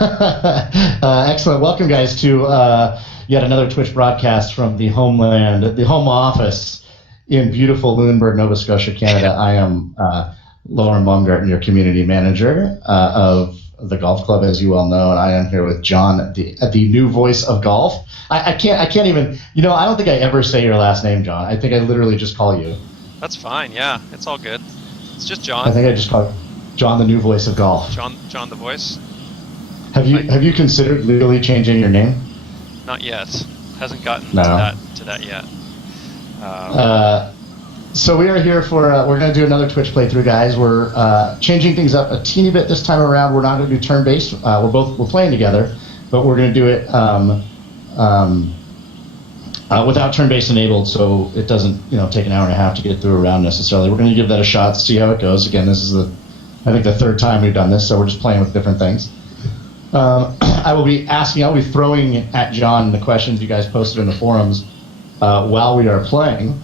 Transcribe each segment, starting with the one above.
Excellent. Welcome, guys, to yet another Twitch broadcast from the homeland, the home office in beautiful Lunenburg, Nova Scotia, Canada. I am Lauren Baumgarten, your community manager of the golf club, as you well know, and I am here with John, the new voice of golf. I can't even, I don't think I ever say your last name, John. I think I literally just call you. That's fine. Yeah, it's all good. It's just John. I think I just call John, the new voice of golf. John the voice. Have you considered legally changing your name? Not yet. Hasn't gotten to that yet. So we are here for, we're going to do another Twitch playthrough, guys. We're changing things up a teeny bit this time around. We're not going to do turn-based. We're playing together, but we're going to do it without turn-based enabled, so it doesn't, take an hour and a half to get through a round necessarily. We're going to give that a shot, see how it goes. Again, this is I think the third time we've done this, so we're just playing with different things. I'll be throwing at John the questions you guys posted in the forums while we are playing.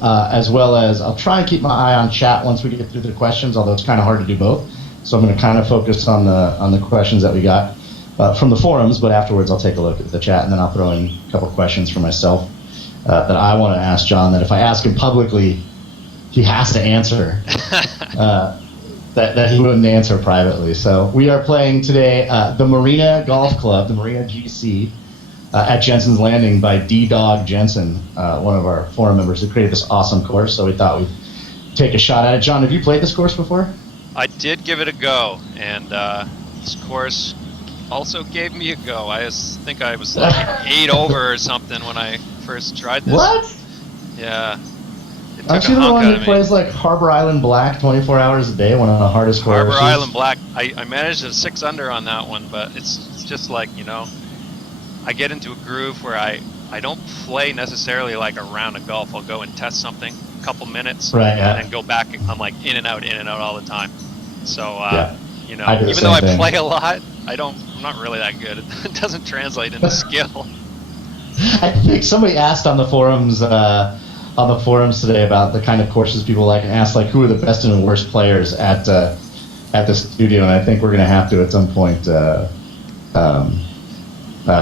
As well as I'll try and keep my eye on chat once we get through the questions, although it's kind of hard to do both. So I'm going to kind of focus on the questions that we got from the forums, but afterwards I'll take a look at the chat, and then I'll throw in a couple questions for myself that I want to ask John, that if I ask him publicly, he has to answer, that he wouldn't answer privately. So we are playing today the Marina Golf Club, the Marina GC, at Jensen's Landing by D-Dog Jensen, one of our forum members who created this awesome course, so we thought we'd take a shot at it. John, have you played this course before? I did give it a go, and this course also gave me a go. I think I was like 8 over or something when I first tried this. What? Yeah. Aren't you the one who plays like Harbor Island Black 24 hours a day, one of the hardest courses? Harbor Island Black, I managed a 6 under on that one, but it's just like, I get into a groove where I don't play necessarily like a round of golf. I'll go and test something, a couple minutes, and then go back. I'm like in and out all the time. So, even though I play a lot, I'm not really that good. It doesn't translate into skill. I think somebody asked on the forums today about the kind of courses people like, and asked like who are the best and worst players at the studio, and I think we're going to have to at some point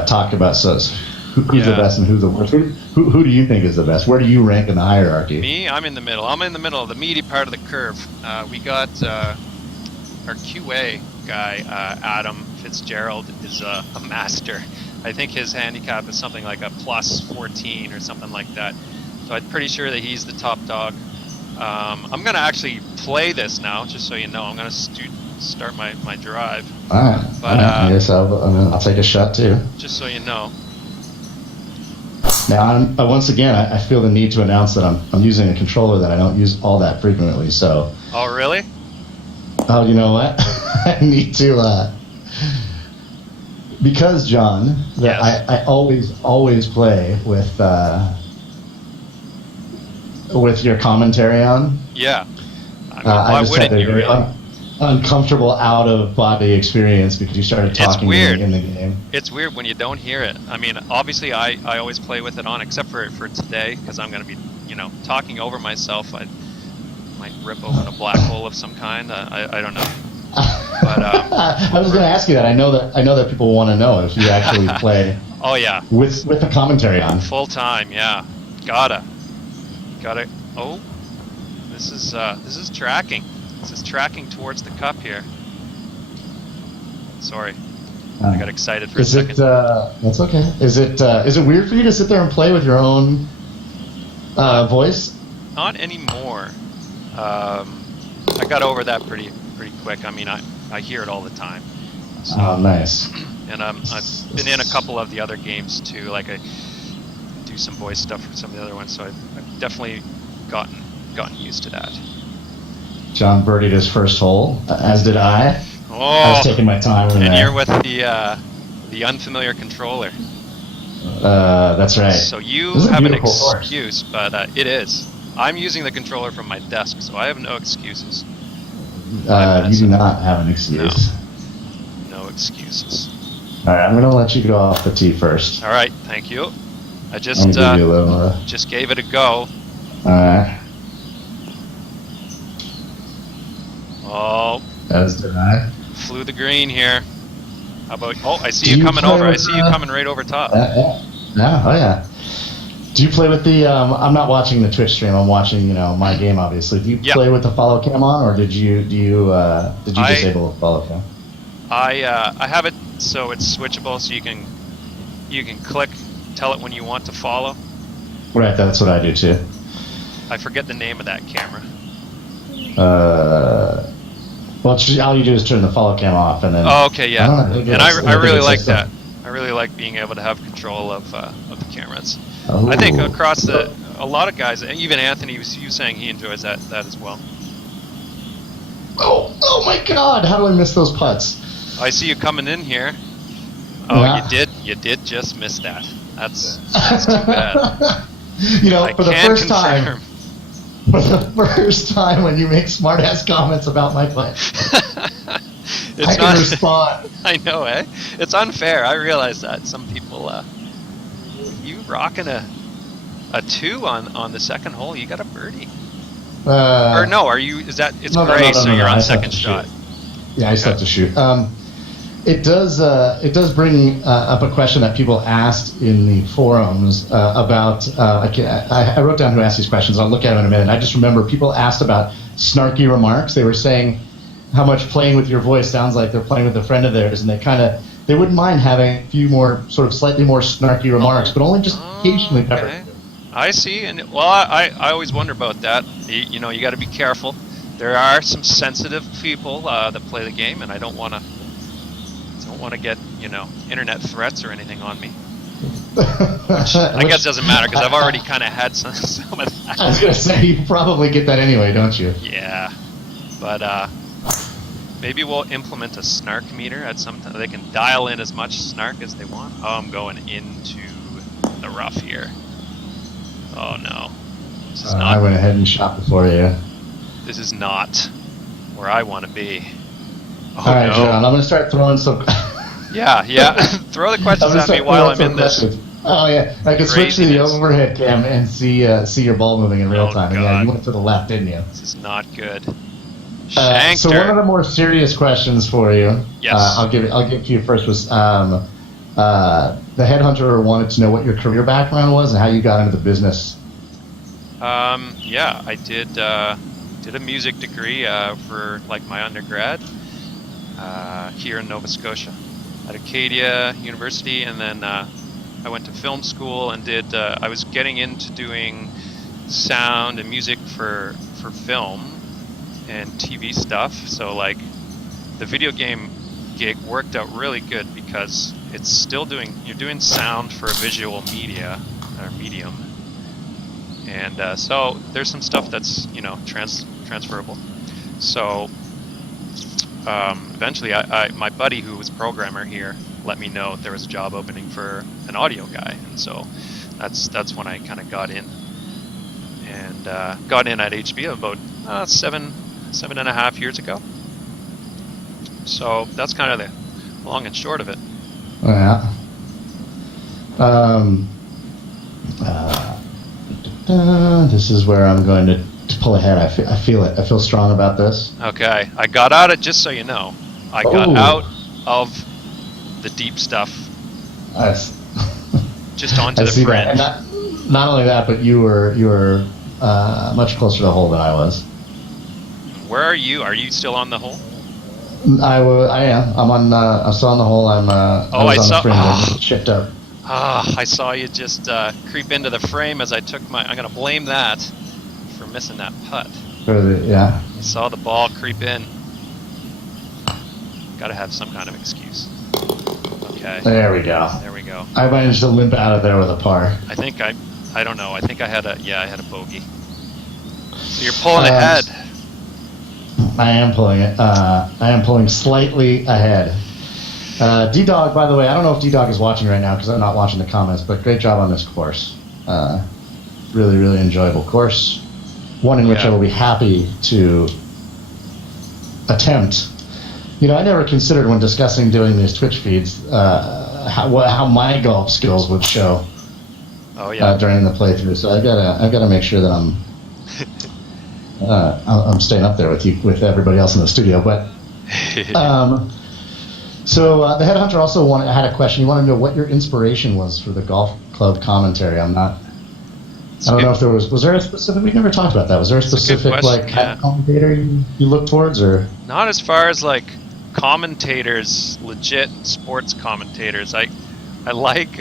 talk about who's the best and who's the worst. Who do you think is the best? Where do you rank in the hierarchy? Me, I'm in the middle. I'm in the middle of the meaty part of the curve. We got our QA guy, Adam Fitzgerald, is a master. I think his handicap is something like a plus 14 or something like that. So I'm pretty sure that he's the top dog. I'm going to actually play this now, just so you know. I'm going to start my drive. All right. But I guess I'll take a shot too. Just so you know. Now, once again, I feel the need to announce that I'm using a controller that I don't use all that frequently. So. Oh, really? Oh, you know what? I need to. Because John, yes. I always play with your commentary on. Yeah. Why wouldn't you really? Uncomfortable out-of-body experience because you started talking in the game. It's weird when you don't hear it. I mean, obviously I always play with it on, except for today, because I'm going to be, talking over myself. I might rip open a black hole of some kind. I don't know. But I was going to ask you that. I know that people want to know if you actually play. Oh yeah. With the commentary on. Full time, yeah. Gotta. Oh, this is tracking. This is tracking towards the cup here. Sorry, I got excited for a second. That's okay. Is it weird for you to sit there and play with your own voice? Not anymore. I got over that pretty quick. I mean, I hear it all the time. So, oh, nice. And I've been in a couple of the other games too. Like I do some voice stuff for some of the other ones, so I've definitely gotten used to that. John birdied his first hole, as did I. Oh, I was taking my time. And you're with the unfamiliar controller. That's right. So you have an excuse, but it is. I'm using the controller from my desk, so I have no excuses. You do not have an excuse. No excuses. All right, I'm going to let you go off the tee first. All right, thank you. I just just gave it a go. All right. Oh. As did I. Flew the green here. How about? Oh, I see Do you you coming play over. I with, see you coming right over top. Yeah, oh yeah. Do you play with the? I'm not watching the Twitch stream. I'm watching, my game, obviously. Do you Yep. play with the follow cam on, or did you disable the follow cam? I have it so it's switchable, so you can click, tell it when you want to follow. Right, that's what I do too. I forget the name of that camera. Well, all you do is turn the follow cam off, and then. Oh, okay, yeah. And I really like that. I really like being able to have control of the cameras. Oh. I think across a lot of guys, even Anthony was saying he enjoys that as well. Oh my God! How do I miss those putts? I see you coming in here. Oh, Yeah. you did just miss that. That's too bad. I for the can first confirm. time. For the first time when you make smart-ass comments about my play, It's I can not. respond. I know, eh? It's unfair. I realize that some people. You rocking a 2 on the second hole. You got a birdie. Or no? Are you? Is that? It's No, gray, so you're I on still have second to shot. shoot. Yeah, I still have Okay. to shoot. It does bring up a question that people asked in the forums about. I wrote down who asked these questions. I'll look at them in a minute. I just remember people asked about snarky remarks. They were saying how much playing with your voice sounds like they're playing with a friend of theirs, and they wouldn't mind having a few more sort of slightly more snarky remarks, but only just occasionally peppered. Okay. I see, and I always wonder about that. You got to be careful. There are some sensitive people that play the game, and I don't want to get internet threats or anything on me. I guess it doesn't matter because I've already kind of had some of that. I was gonna say you probably get that anyway, don't you? Yeah, but maybe we'll implement a snark meter at some time. They can dial in as much snark as they want. Oh, I'm going into the rough here. Oh no, this is I not. went ahead and shot before you. This is not where I want to be. Oh All right, no. John, I'm gonna start throwing some. Yeah. Throw the questions at me while I'm in this. Oh yeah, I can switch to the Craziness. overhead cam and see your ball moving in real Oh, time. And yeah, God. you went to the left, didn't you? This is not good. So one of Shankter. the more serious questions for you, Yes. I'll give it to you first. Was the headhunter wanted to know what your career background was and how you got into the business. Yeah, I did a music degree for my undergrad here in Nova Scotia at Acadia University, and then I went to film school and I was getting into doing sound and music for film and TV stuff. So the video game gig worked out really good because it's still you're doing sound for a visual media or medium. And so there's some stuff that's transferable. So eventually, my buddy who was programmer here let me know there was a job opening for an audio guy, and so that's when I kind of got in, and got in at HBO about 7.5 years ago. So that's kind of the long and short of it. Yeah. This is where I'm going to pull ahead. I feel it. I feel strong about this. Okay, I got out of, just so you know, I got Oh. out of the deep stuff just onto I the see that. fringe. And not only that, but you were much closer to the hole than I was. Where are you? Are you still on the hole? I am. I'm still on the hole. I was on the fringe. I just chipped up. I saw you just creep into the frame as I took I'm going to blame that for missing that putt. Yeah. I saw the ball creep in. Got to have some kind of excuse. Okay. There we go. There we go. I managed to limp out of there with a par. I think I don't know. I think I had a bogey. So you're pulling ahead. I am pulling it. I am pulling slightly ahead. D-Dog, by the way, I don't know if D-Dog is watching right now because I'm not watching the comments, but great job on this course. Really, really enjoyable course. One in which I will be happy to attempt. I never considered when discussing doing these Twitch feeds how my golf skills would show during the playthrough. So I've got to make sure that I'm staying up there with everybody else in the studio. But So the headhunter also had a question. He wanted to know what your inspiration was for the golf club commentary. I don't know if there was there a specific, we never talked about that. Was there a specific like commentator you look towards, or? Not as far as like commentators, legit sports commentators. I like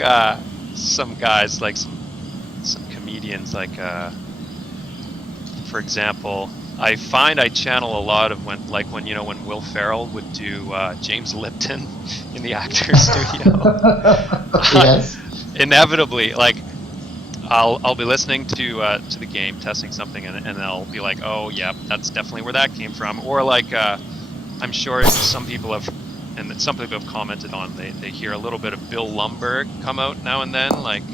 some guys, like some comedians, like for example, I find I channel a lot of when Will Ferrell would do James Lipton in the Actors Studio. Yes. Inevitably, like I'll be listening to the game, testing something, and I'll be like, oh yeah, that's definitely where that came from. Or like I'm sure some people have commented on they hear a little bit of Bill Lumbergh come out now and then, like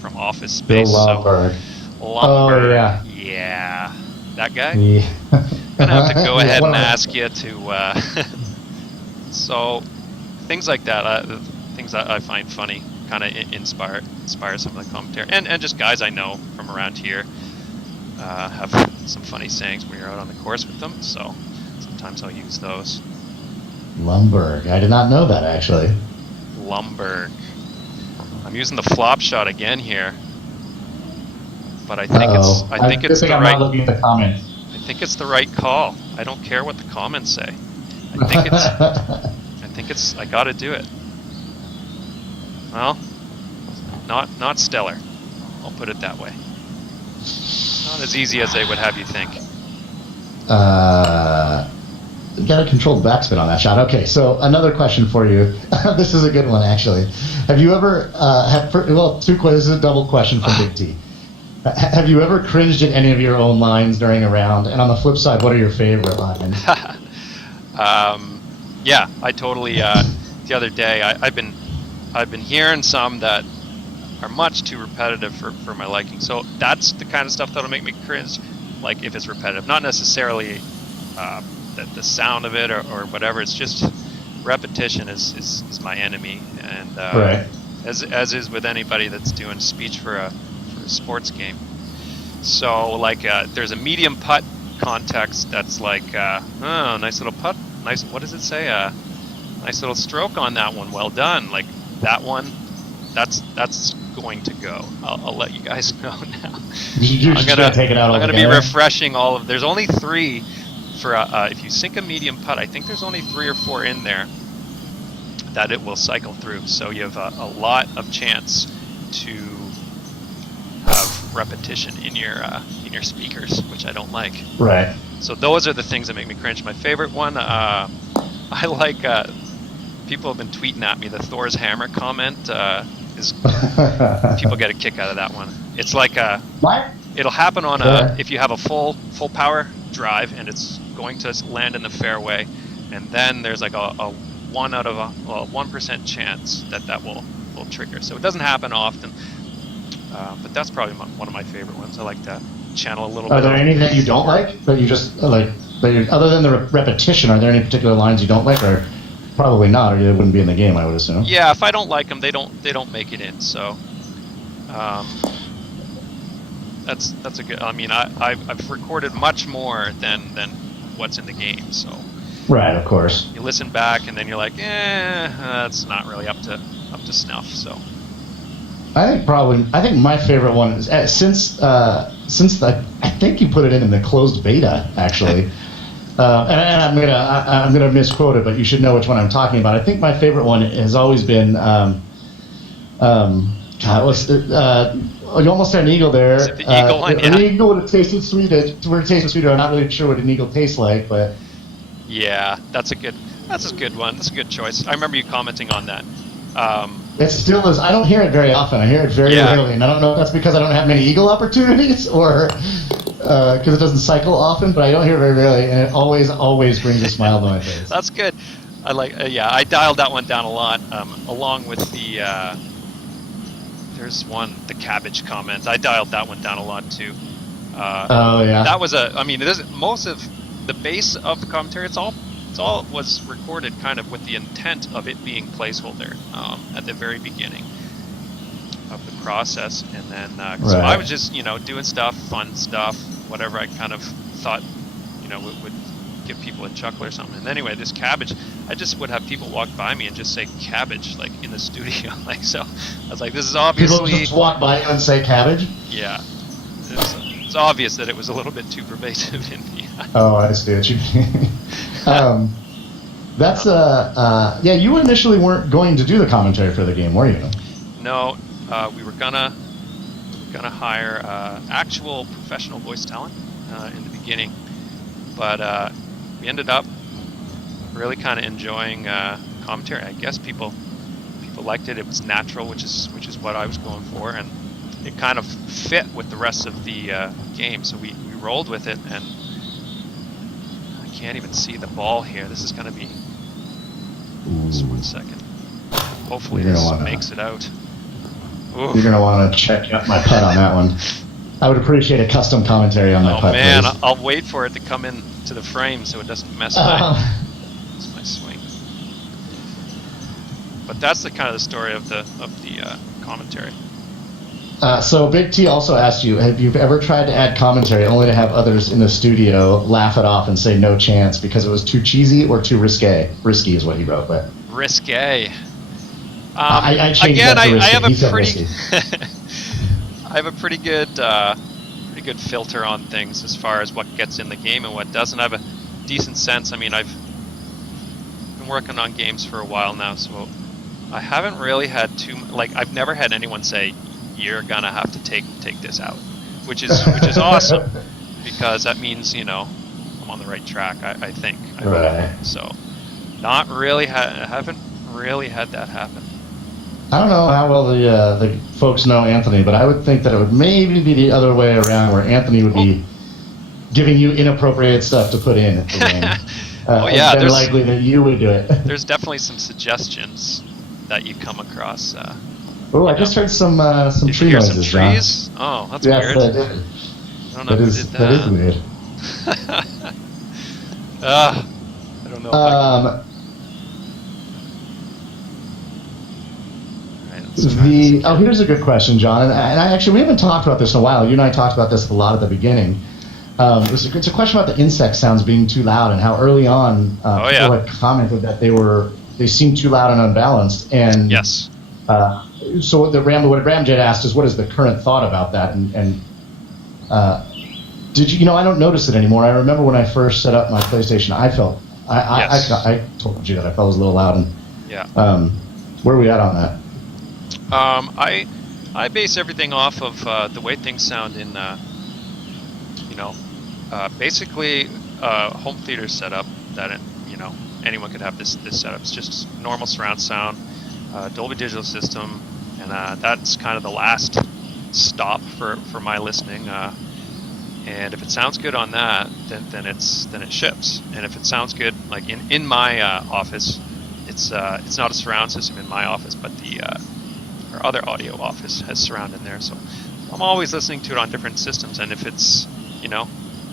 from Office Space. Bill Lumbergh. So, Lumbergh. Oh Yeah. That guy? Yeah. Gonna have to go ahead and ask you to. So, things like that, things that I find funny, kind of inspire some of the commentary, and just guys I know from around here have some funny sayings when you're out on the course with them. So sometimes I'll use those. Lumbergh. I did not know that actually. Lumbergh. I'm using the flop shot again here. But I think it's the I'm right. not looking at the comments. I think it's the right call. I don't care what the comments say. I think it's. I got to do it. Well, not stellar. I'll put it that way. Not as easy as they would have you think. You got a controlled backspin on that shot. Okay, so another question for you. This is a good one actually. Have you ever two questions? This is a double question from Big T. Have you ever cringed at any of your own lines during a round? And on the flip side, what are your favorite lines? Yeah, I totally. The other day, I've been hearing some that are much too repetitive for my liking. So that's the kind of stuff that'll make me cringe, like if it's repetitive. Not necessarily the sound of it or whatever. It's just repetition is my enemy, and right. as is with anybody that's doing speech for a sports game. So like there's a medium putt context that's like nice little putt, nice, what does it say, nice little stroke on that one, well done. Like that one, that's going to go. I'll let you guys know now. I'm gonna take it out. I'm gonna be refreshing all of. There's only 3 for if you sink a medium putt. I think there's only 3 or 4 in there that it will cycle through. So you have a lot of chance to have repetition in your speakers, which I don't like. Right. So those are the things that make me cringe. My favorite one, I like. People have been tweeting at me. The Thor's hammer comment is. People get a kick out of that one. It's like what? It'll happen on if you have a full power drive and it's going to land in the fairway, and then there's like a 1 out of 1% chance that will trigger. So it doesn't happen often. But that's probably one of my favorite ones. I like to channel a little bit. Are there any that you don't like? That you just like? Other than the repetition, are there any particular lines you don't like, or probably not, or they wouldn't be in the game? I would assume. Yeah, if I don't like them, they don't make it in. So, that's a good. I mean, I've recorded much more than what's in the game. So. Right, of course. You listen back, and then you're like, that's not really up to snuff. So. I think my favorite one is since I think you put it in the closed beta actually, and I'm gonna misquote it, but you should know which one I'm talking about. I think my favorite one has always been you almost had an eagle there. Is it the eagle one? An eagle would have tasted sweeter. I'm not really sure what an eagle tastes like, but yeah, that's a good one. That's a good choice. I remember you commenting on that. It still is. I don't hear it very often. I hear it very rarely, and I don't know if that's because I don't have many eagle opportunities or because it doesn't cycle often. But I don't hear it very rarely, and it always brings a smile to my face. That's good. I like. I dialed that one down a lot, along with the. There's the cabbage comments. I dialed that one down a lot too. Oh yeah. That was I mean, it isn't most of the base of the commentary. It's all was recorded kind of with the intent of it being placeholder at the very beginning of the process, and then so I was just doing stuff, fun stuff, whatever I kind of thought would give people a chuckle or something. And anyway, this cabbage, I just would have people walk by me and just say cabbage, like in the studio. Like, so I was like, this is obviously... People just walk by you and say cabbage? Yeah. It's obvious that it was a little bit too pervasive in the... Oh, I see what you mean. Yeah, you initially weren't going to do the commentary for the game, were you? No, we were gonna hire actual professional voice talent in the beginning, but we ended up really kind of enjoying commentary. I guess people liked it. It was natural, which is what I was going for, and it kind of fit with the rest of the game. So we rolled with it, and I can't even see the ball here. This is going to be just 1 second. Hopefully this makes it out. Oof. You're going to want to check out my putt on that one. I would appreciate a custom commentary on my putt. Oh man, please. I'll wait for it to come in to the frame so it doesn't mess my swing. But that's the kind of the story of the commentary. So Big T also asked you, have you ever tried to add commentary only to have others in the studio laugh it off and say no chance because it was too cheesy or too risque? Risky is what he wrote, but risque. I changed that to risky. I have a He said pretty, risky. I have a pretty good filter on things as far as what gets in the game and what doesn't. I have a decent sense. I mean, I've been working on games for a while now, so I haven't really had I've never had anyone say, you're gonna have to take this out, which is awesome, because that means I'm on the right track. I think. Right. So, not really haven't really had that happen. I don't know how well the folks know Anthony, but I would think that it would maybe be the other way around, where Anthony would be giving you inappropriate stuff to put in at the game. Yeah, it's likely that you would do it. There's definitely some suggestions that you come across. I just heard some tree noises. Some trees? Oh, that's weird. Yes, I did. I don't know who did that. That is weird. I don't know. Here's a good question, John. And I actually, we haven't talked about this in a while. You and I talked about this a lot at the beginning. It's a question about the insect sounds being too loud, and how early on people had commented that they seemed too loud and unbalanced. And yes. So what Ramjet asked is, what is the current thought about that? And did you? I don't notice it anymore. I remember when I first set up my PlayStation, I told you that I felt it was a little loud. And where are we at on that? I base everything off of the way things sound in basically home theater setup that anyone could have this setup. It's just normal surround sound, Dolby Digital system, and that's kind of the last stop for my listening. And if it sounds good on that, then it ships. And if it sounds good, like in my office, it's not a surround system in my office, but our other audio office has surround in there. So I'm always listening to it on different systems, and if it's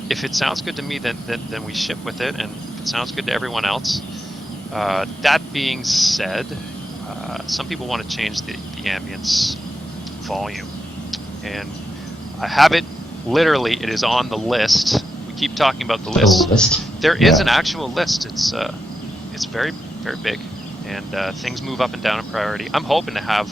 if it sounds good to me, then we ship with it, and if it sounds good to everyone else. That being said, some people want to change the ambience volume, and I have it. Literally, it is on the list. We keep talking about the list. There is an actual list. It's very, very big, and things move up and down in priority. I'm hoping to have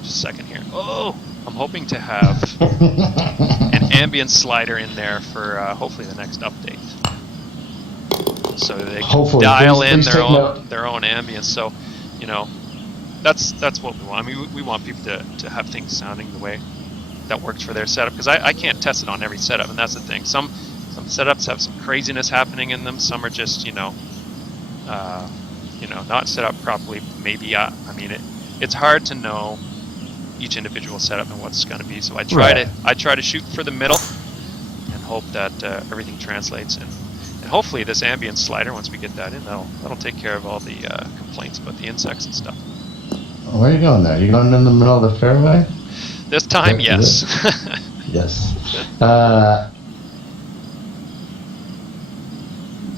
just a second here. I'm hoping to have an ambience slider in there for hopefully the next update, so they can dial in their own ambience. So, that's what we want. I mean, we want people to have things sounding the way that works for their setup, because I can't test it on every setup, and that's the thing. Some setups have some craziness happening in them. Some are just not set up properly. Maybe it's hard to know each individual setup and what's going to be. So I try to shoot for the middle and hope that everything translates, and hopefully this ambience slider, once we get that in, that'll take care of all the complaints about the insects and stuff. Where are you going there? You going in the middle of the fairway? This time, yes. Yes. I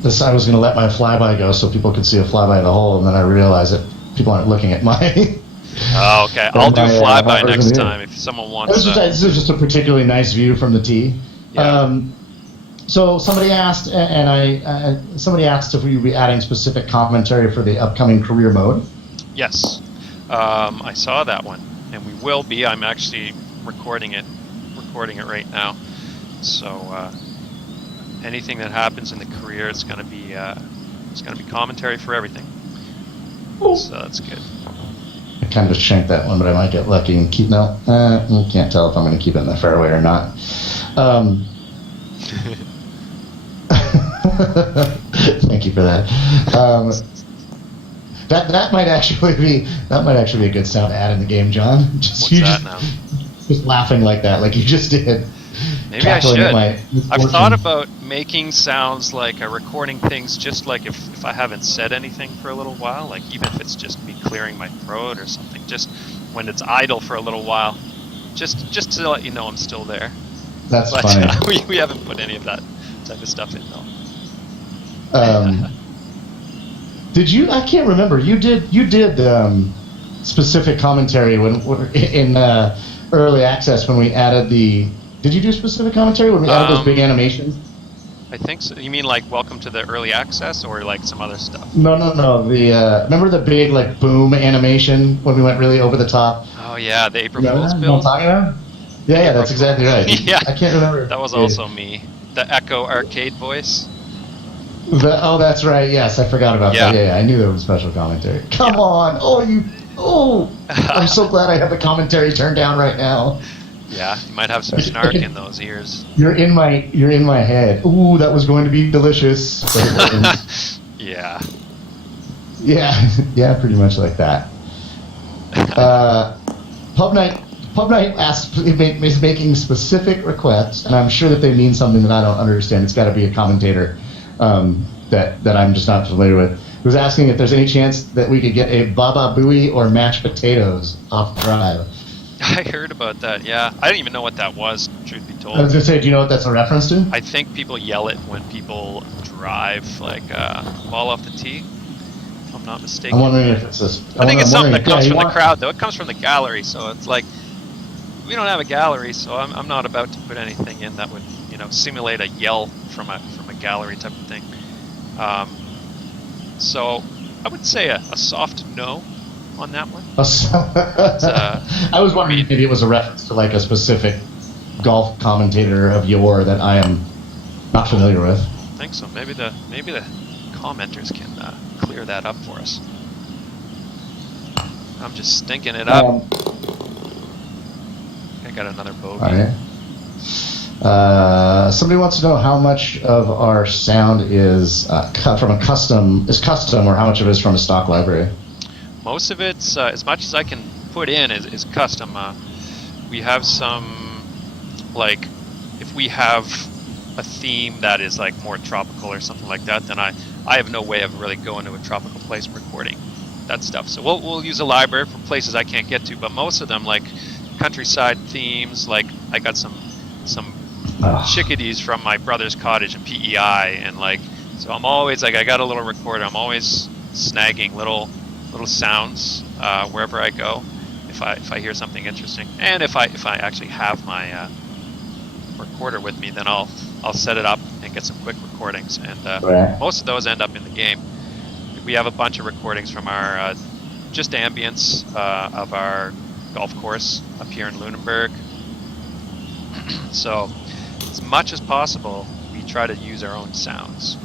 was going to let my flyby go so people could see a flyby of the hole, and then I realized that people aren't looking at my... Oh, okay. I'll do flyby next time if someone wants This is just a particularly nice view from the tee. Yeah. So somebody asked, somebody asked if we would be adding specific commentary for the upcoming career mode. Yes, I saw that one, and we will be. I'm actually recording it right now. So anything that happens in the career, it's going to be commentary for everything. Ooh. So that's good. I kind of shanked that one, but I might get lucky and keep. No, can't tell if I'm going to keep it in the fairway or not. Thank you for that. That might actually be a good sound to add in the game, John. What's that now? Just laughing like that, like you just did. Maybe I should. I've thought about making sounds like recording things just like if I haven't said anything for a little while, like even if it's just me clearing my throat or something, just when it's idle for a little while, just to let you know I'm still there. That's but, funny. We haven't put any of that type of stuff in though. Did you? I can't remember. You did specific commentary in early access when we added the. Did you do specific commentary when we added those big animations? I think so. You mean like welcome to the early access or like some other stuff? No. The remember the big like boom animation when we went really over the top? Oh yeah, the April Fool's Fool's build. build. Talking about? Yeah, that's exactly right. Yeah, I can't remember. That was also me. The Echo Arcade voice. Oh, that's right. Yes, I forgot about that. Yeah, I knew there was special commentary. Come on! I'm so glad I have the commentary turned down right now. Yeah, you might have some snark in those ears. You're in my head. Ooh, that was going to be delicious. Yeah. Yeah, pretty much like that. Pub Night is making specific requests, and I'm sure that they mean something that I don't understand. It's got to be a commentator that I'm just not familiar with. Who's asking if there's any chance that we could get a Baba Booey or mashed potatoes off the drive. I heard about that, yeah. I didn't even know what that was, truth be told. I was going to say, do you know what that's a reference to? I think people yell it when people drive, like, ball off the tee, if I'm not mistaken. I'm wondering if it's this. I think it's something that comes from the crowd, though. It comes from the gallery, so it's like, we don't have a gallery, so I'm not about to put anything in that would, simulate a yell from a gallery type of thing. So I would say a soft no on that one. I was wondering if maybe it was a reference to like a specific golf commentator of yore that I am not familiar with. I think so. Maybe the commenters can clear that up for us. I'm just stinking it up. I got another bogey. All right. Somebody wants to know how much of our sound is from a custom or how much of it is from a stock library. Most of it's as much as I can put in is custom. We have some, like, if we have a theme that is like more tropical or something like that, then I have no way of really going to a tropical place and recording that stuff. So we'll use a library for places I can't get to, but most of them, like countryside themes, like I got some chickadees from my brother's cottage in PEI, and like, so I'm always like, I got a little recorder, I'm always snagging little sounds wherever I go if I hear something interesting, and if I actually have my recorder with me, then I'll set it up and get some quick recordings, and most of those end up in the game. We have a bunch of recordings from our just ambience of our golf course up here in Lunenburg. So as much as possible we try to use our own sounds.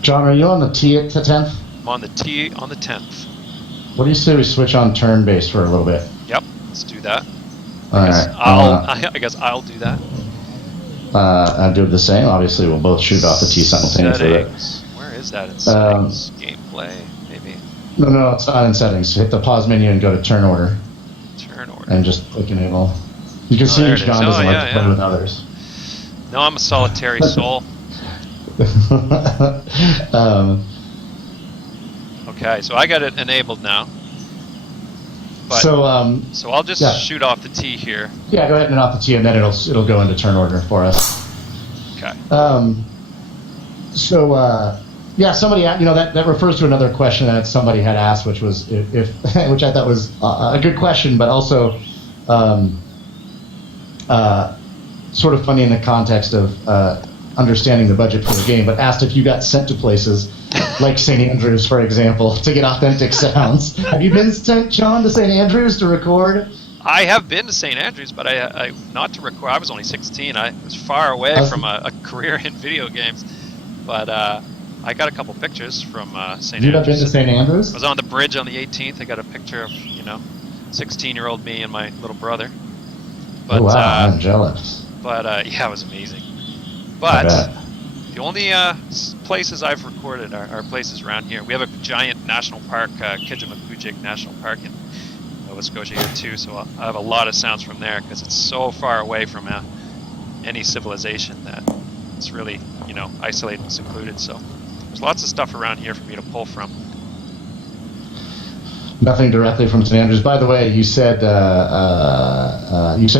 John, are you on the tee at the 10th? I'm on the tee on the 10th. What do you say we switch on turn base for a little bit? Yep, let's do that. I guess I'll do that. I'll do the same. Obviously, we'll both shoot off the tee simultaneously. Where is that in settings? Gameplay, maybe? No, it's not in settings. Hit the pause menu and go to turn order. Turn order. And just click enable. You can see John doesn't like to play with others. No, I'm a solitary soul. Okay, so I got it enabled now. But, so I'll just shoot off the tee here. Yeah, go ahead and off the tee, and then it'll go into turn order for us. Okay. Somebody, that refers to another question that somebody had asked, which was if which I thought was a good question, but also sort of funny in the context of understanding the budget for the game, but asked if you got sent to places like St. Andrews, for example, to get authentic sounds. Have you been sent, John, to St. Andrews to record? I have been to St. Andrews, but I not to record. I was only 16. I was far away from a career in video games. But I got a couple pictures from St. Andrews. You have been to St. Andrews? I was on the bridge on the 18th. I got a picture of 16-year-old me and my little brother. But, oh, wow, I'm jealous. But yeah, it was amazing. But the only places I've recorded are places around here. We have a giant national park, Kijimapujik National Park in Nova Scotia here too, so I have a lot of sounds from there because it's so far away from any civilization that it's really, isolated and secluded. So there's lots of stuff around here for me to pull from. Nothing directly from St. Andrews. By the way, you said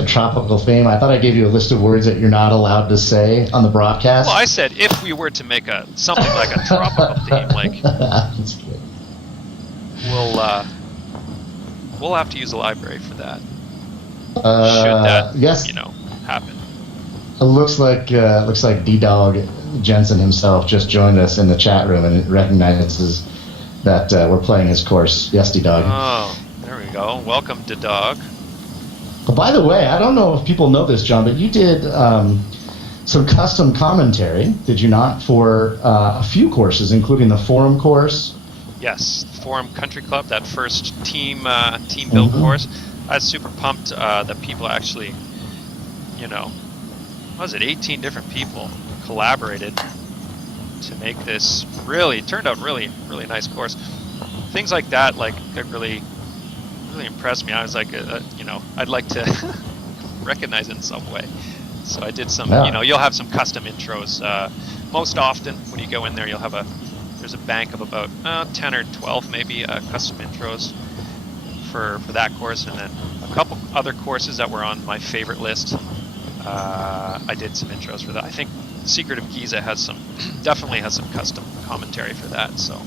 tropical theme. I thought I gave you a list of words that you're not allowed to say on the broadcast. Well, I said if we were to make something like a tropical theme, like that's good. We'll have to use a library for that. Should that yes. happen. It looks like D-Dog Jensen himself just joined us in the chat room and recognizes that we're playing his course. Yes, D-Dog. Oh, there we go. Welcome, D-Dog. Well, by the way, I don't know if people know this, John, but you did some custom commentary, did you not, for a few courses, including the Forum course? Yes, Forum Country Club, that first team build course. I was super pumped that people actually, 18 different people collaborated to make this turned out really nice course. Things like that, that really impressed me. I was like, I'd like to recognize it in some way. So I did some, you'll have some custom intros. Most often when you go in there, there's a bank of about 10 or 12 maybe custom intros for that course, and then a couple other courses that were on my favorite list. I did some intros for that. I think Secret of Giza definitely has some custom commentary for that. So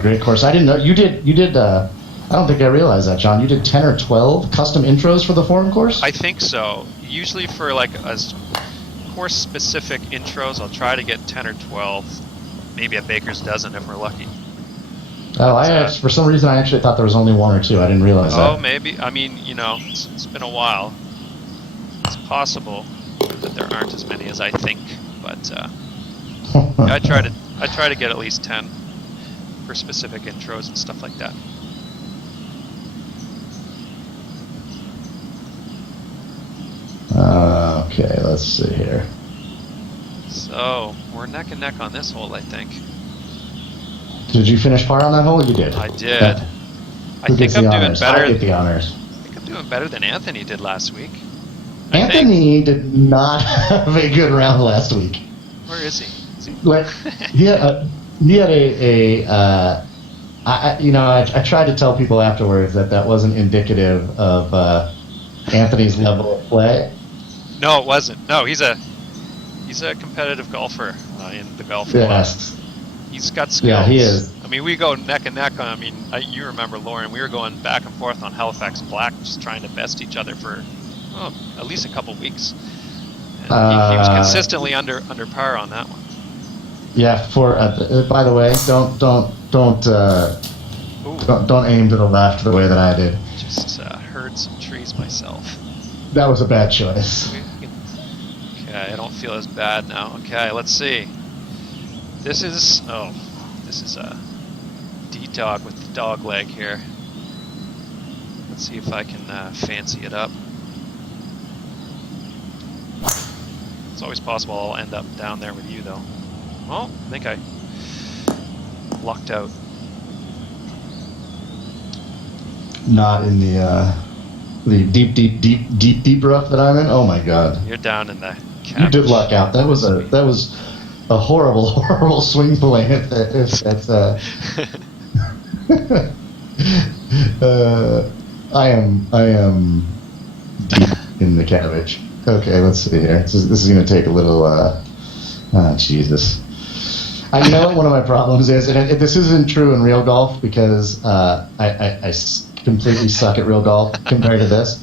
great course. I didn't know you did. I don't think I realized that, John. You did 10 or 12 custom intros for the Forum course? I think so. Usually for as course specific intros, I'll try to get 10 or 12, maybe a baker's dozen if we're lucky. Oh, for some reason I actually thought there was only one or two. I didn't realize that. Oh, maybe. I mean, it's been a while. It's possible that there aren't as many as I think, but I try to get at least 10 for specific intros and stuff like that. Okay, let's see here. So we're neck and neck on this hole, I think. Did you finish par on that hole? You did. I did. I think I'm doing better. I get the honors. I think I'm doing better than Anthony did last week. Anthony did not have a good round last week. Where is he? He had I tried to tell people afterwards that wasn't indicative of Anthony's level of play. No, it wasn't. No, he's a competitive golfer in the golf club. Yes. He's got skills. Yeah, he is. I mean, we go neck and neck on. You remember Lauren? We were going back and forth on Halifax Black, just trying to best each other for at least a couple weeks. And he was consistently under par on that one. Yeah. By the way, don't aim to the left the way that I did. Just heard some trees myself. That was a bad choice. Okay, I don't feel as bad now. Okay, let's see. This is a D-Dog with the dog leg here. Let's see if I can fancy it up. It's always possible I'll end up down there with you, though. Well, I think I lucked out. Not in the deep rough that I'm in. Oh my God! You're down in the cabbage. You did luck out. That was a horrible swing play. I am deep in the cabbage. Okay, let's see here. This is going to take a little. Jesus. I know one of my problems is, and this isn't true in real golf because I completely suck at real golf compared to this.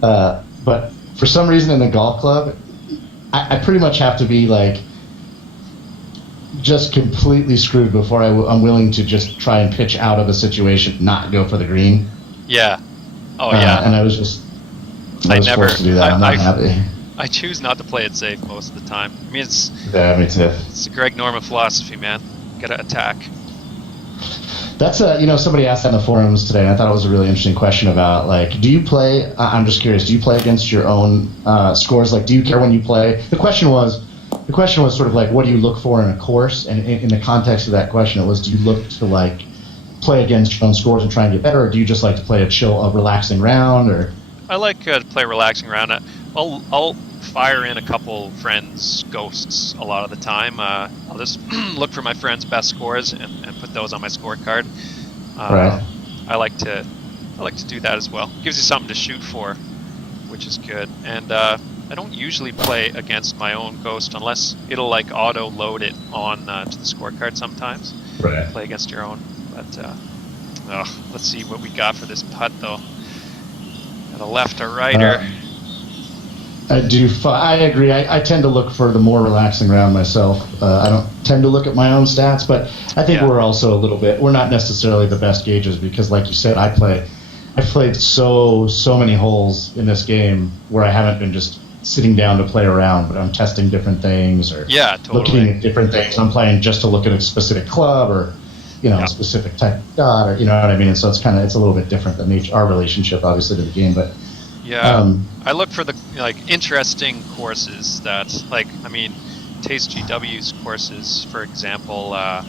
But for some reason in the golf club, I pretty much have to be like just completely screwed before I'm willing to just try and pitch out of a situation, not go for the green. Yeah. Oh yeah. And I was never forced to do that. I'm not happy. I choose not to play it safe most of the time. I mean, it's me too. It's a Greg Norman philosophy, man. Gotta attack. That's somebody asked that in the forums today, and I thought it was a really interesting question about, like, do you play, I'm just curious, do you play against your own scores? Like, do you care when you play? The question was sort of like, what do you look for in a course? And in the context of that question, it was, do you look to, like, play against your own scores and try and get better, or do you just like to play a relaxing round? Or I like to play a relaxing round. I'll fire in a couple friends' ghosts a lot of the time. I'll just look for my friends' best scores and put those on my scorecard. Right. I like to do that as well. Gives you something to shoot for, which is good. And I don't usually play against my own ghost unless it'll like auto load it on to the scorecard sometimes. Right. Play against your own. But let's see what we got for this putt though. Got a left or righter. I agree. I tend to look for the more relaxing round myself. I don't tend to look at my own stats, but I think we're also we're not necessarily the best gauges because, like you said, I've played so many holes in this game where I haven't been just sitting down to play around, but I'm testing different things or looking at different things. I'm playing just to look at a specific club or a specific type of shot, or you know what I mean. And so it's a little bit different than our relationship, obviously, to the game, but. Yeah, I look for the interesting courses that Taste GW's courses, for example. I'll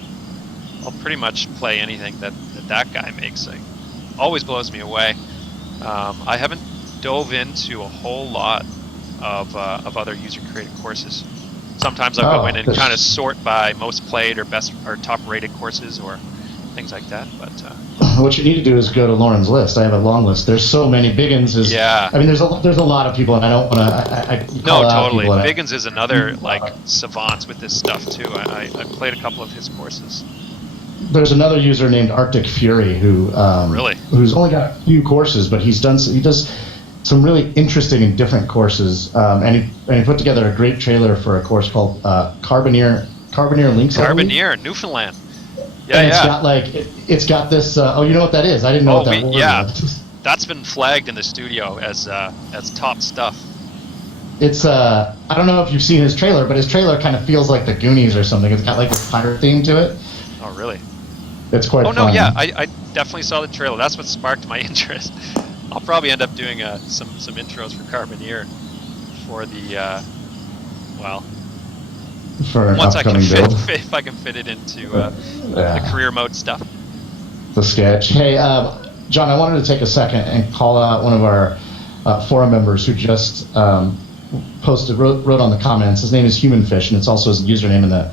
pretty much play anything that guy makes. Like, always blows me away. I haven't dove into a whole lot of other user-created courses. Sometimes I'll go in and kind of sort by most played or best or top-rated courses or things like that, but. What you need to do is go to Lauren's list. I have a long list. There's so many. Biggins is. Yeah. I mean, there's a lot of people, and I don't want to. No, totally. Biggins is another savant with this stuff too. I played a couple of his courses. There's another user named Arctic Fury who's only got a few courses, but he does some really interesting and different courses. And he put together a great trailer for a course called Carbonear Links. Carbonear, Newfoundland. Yeah, and it's got this. You know what that is? I didn't know what that was. That's been flagged in the studio as top stuff. It's I don't know if you've seen his trailer, but his trailer kind of feels like the Goonies or something. It's got like a pirate theme to it. Oh, really? It's quite. Oh no, yeah, I definitely saw the trailer. That's what sparked my interest. I'll probably end up doing some intros for Carbonear for the for an once upcoming build. If I can fit it into the career mode stuff. The sketch. Hey, John, I wanted to take a second and call out one of our forum members who just wrote on the comments. His name is Humanfish, and it's also his username in the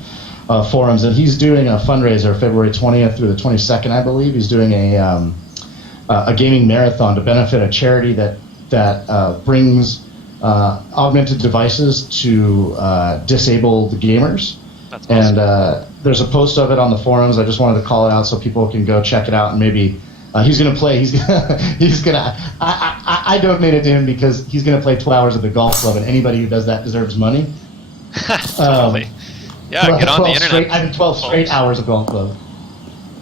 forums. And he's doing a fundraiser February 20th through the 22nd, I believe. He's doing a gaming marathon to benefit a charity that brings augmented devices to disabled gamers. That's awesome. And there's a post of it on the forums. I just wanted to call it out so people can go check it out, and maybe he's going to play. I donated to him because he's going to play 12 hours at the golf club, and anybody who does that deserves money. Totally. Yeah, get on the internet. 12 straight hours of golf club.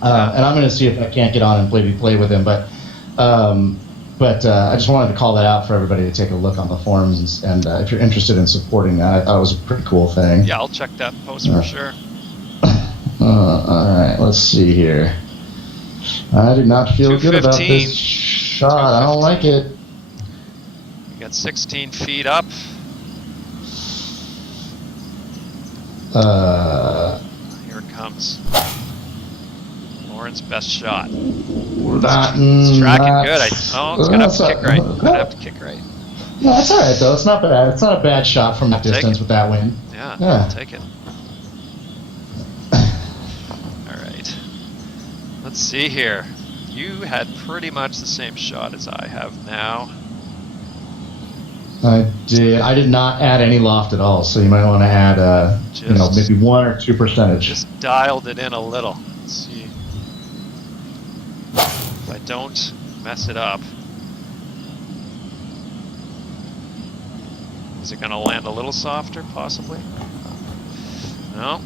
And I'm going to see if I can't get on and play with him, but I just wanted to call that out for everybody to take a look on the forums, and if you're interested in supporting that, I thought it was a pretty cool thing. Yeah, I'll check that post for sure. All right, let's see here. I did not feel good about this shot. I don't like it. You got 16 feet up. Here it comes. Lauren's best shot. It's tracking good. It's gonna have to kick right. Gonna have to kick right. No, that's all right though. It's not bad. It's not a bad shot from that distance with that wind. Yeah, I'll take it. All right. Let's see here. You had pretty much the same shot as I have now. I did. I did not add any loft at all, so you might want to add, maybe 1 or 2%. Just dialed it in a little. Let's see if I don't mess it up. Is it going to land a little softer, possibly? No?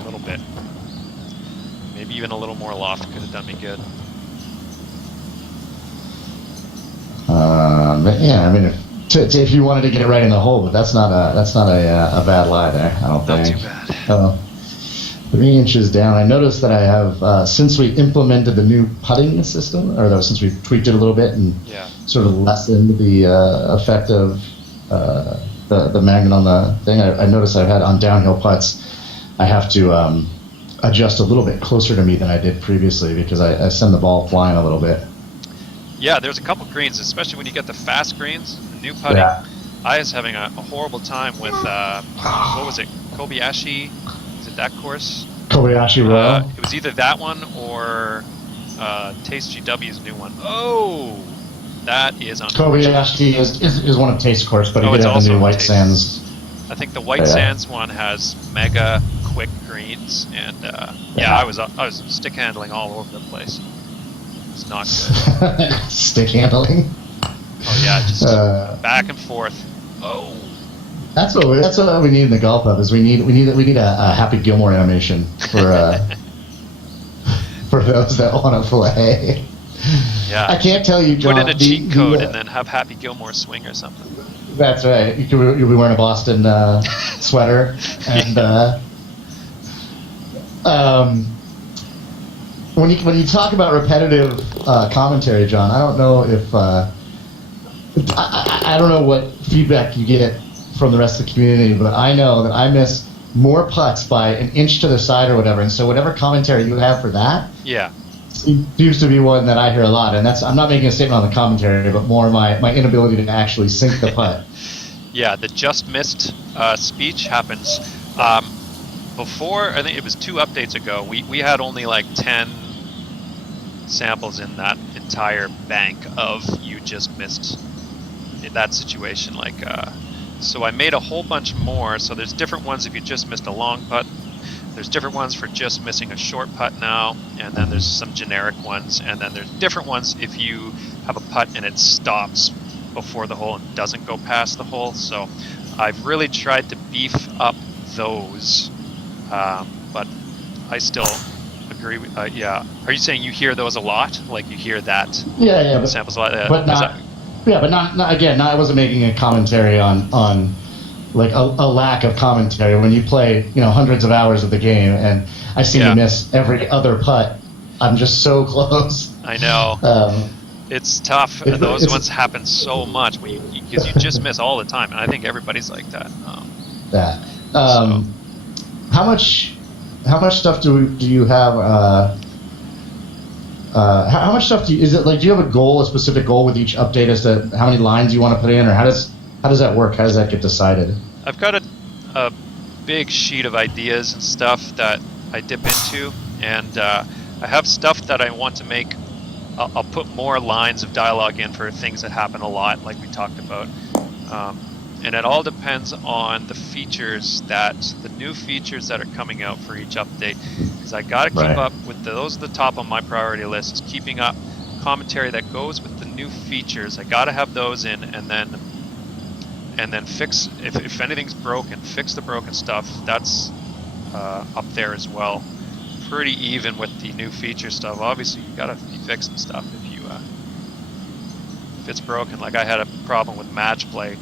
A little bit. Maybe even a little more loft could have done me good. Yeah, I mean, if you wanted to get it right in the hole, but that's not a bad lie there. I don't Not think. too bad. 3 inches down. I noticed that I have since we implemented the new putting system, or since we tweaked it a little bit and Yeah. sort of lessened the effect of the magnet on the thing. I noticed I've had on downhill putts, I have to adjust a little bit closer to me than I did previously because I send the ball flying a little bit. Yeah, there's a couple greens, especially when you get the fast greens, the new putting. Yeah. I was having a horrible time with, what was it, Kobayashi? Is it that course? Kobayashi Royal. It was either that one or Taste GW's new one. Oh, that is unfortunate. Kobayashi is one of Taste's course, but he Oh, did it's have the also new on White Taste. Sands. I think the White Yeah. Sands one has mega quick greens, and yeah, I was stick handling all over the place. It's not good. Stick handling. Oh yeah, just back and forth. Oh. That's what we need in the golf hub. Is we need a Happy Gilmore animation for for those that want to play. Yeah. I can't tell you, John. Put in a cheat code and then have Happy Gilmore swing or something. That's right. You'll be wearing a Boston sweater and. When you talk about repetitive commentary, John, I don't know if I don't know what feedback you get from the rest of the community, but I know that I miss more putts by an inch to the side or whatever, and so whatever commentary you have for that Yeah. seems to be one that I hear a lot, and I'm not making a statement on the commentary, but more my inability to actually sink the putt. Yeah, the just missed speech happens. Before, I think it was 2 updates ago, we had only like 10 samples in that entire bank of you just missed in that situation. Like, so I made a whole bunch more. So there's different ones if you just missed a long putt. There's different ones for just missing a short putt now, and then there's some generic ones, and then there's different ones if you have a putt and it stops before the hole and doesn't go past the hole. So I've really tried to beef up those, but I still agree with, yeah. Are you saying you hear those a lot? Like you hear that Yeah, but, samples a lot? but not. Yeah, but not again. I wasn't making a commentary on like a lack of commentary when you play hundreds of hours of the game and I seem to miss every other putt. I'm just so close. I know. It's tough. Those ones happen so much because you just miss all the time, and I think everybody's like that. How much stuff do you have? How much stuff is it like? Do you have a specific goal with each update as to how many lines you want to put in, or how does that work? How does that get decided? I've got a big sheet of ideas and stuff that I dip into, and I have stuff that I want to make. I'll put more lines of dialogue in for things that happen a lot, like we talked about. And it all depends on the the new features that are coming out for each update. Because I got to keep up with those. The top on my priority list is keeping up commentary that goes with the new features. I got to have those in, and then fix if anything's broken, fix the broken stuff. That's up there as well. Pretty even with the new feature stuff. Obviously, you got to be fixing stuff if it's broken. Like I had a problem with match play.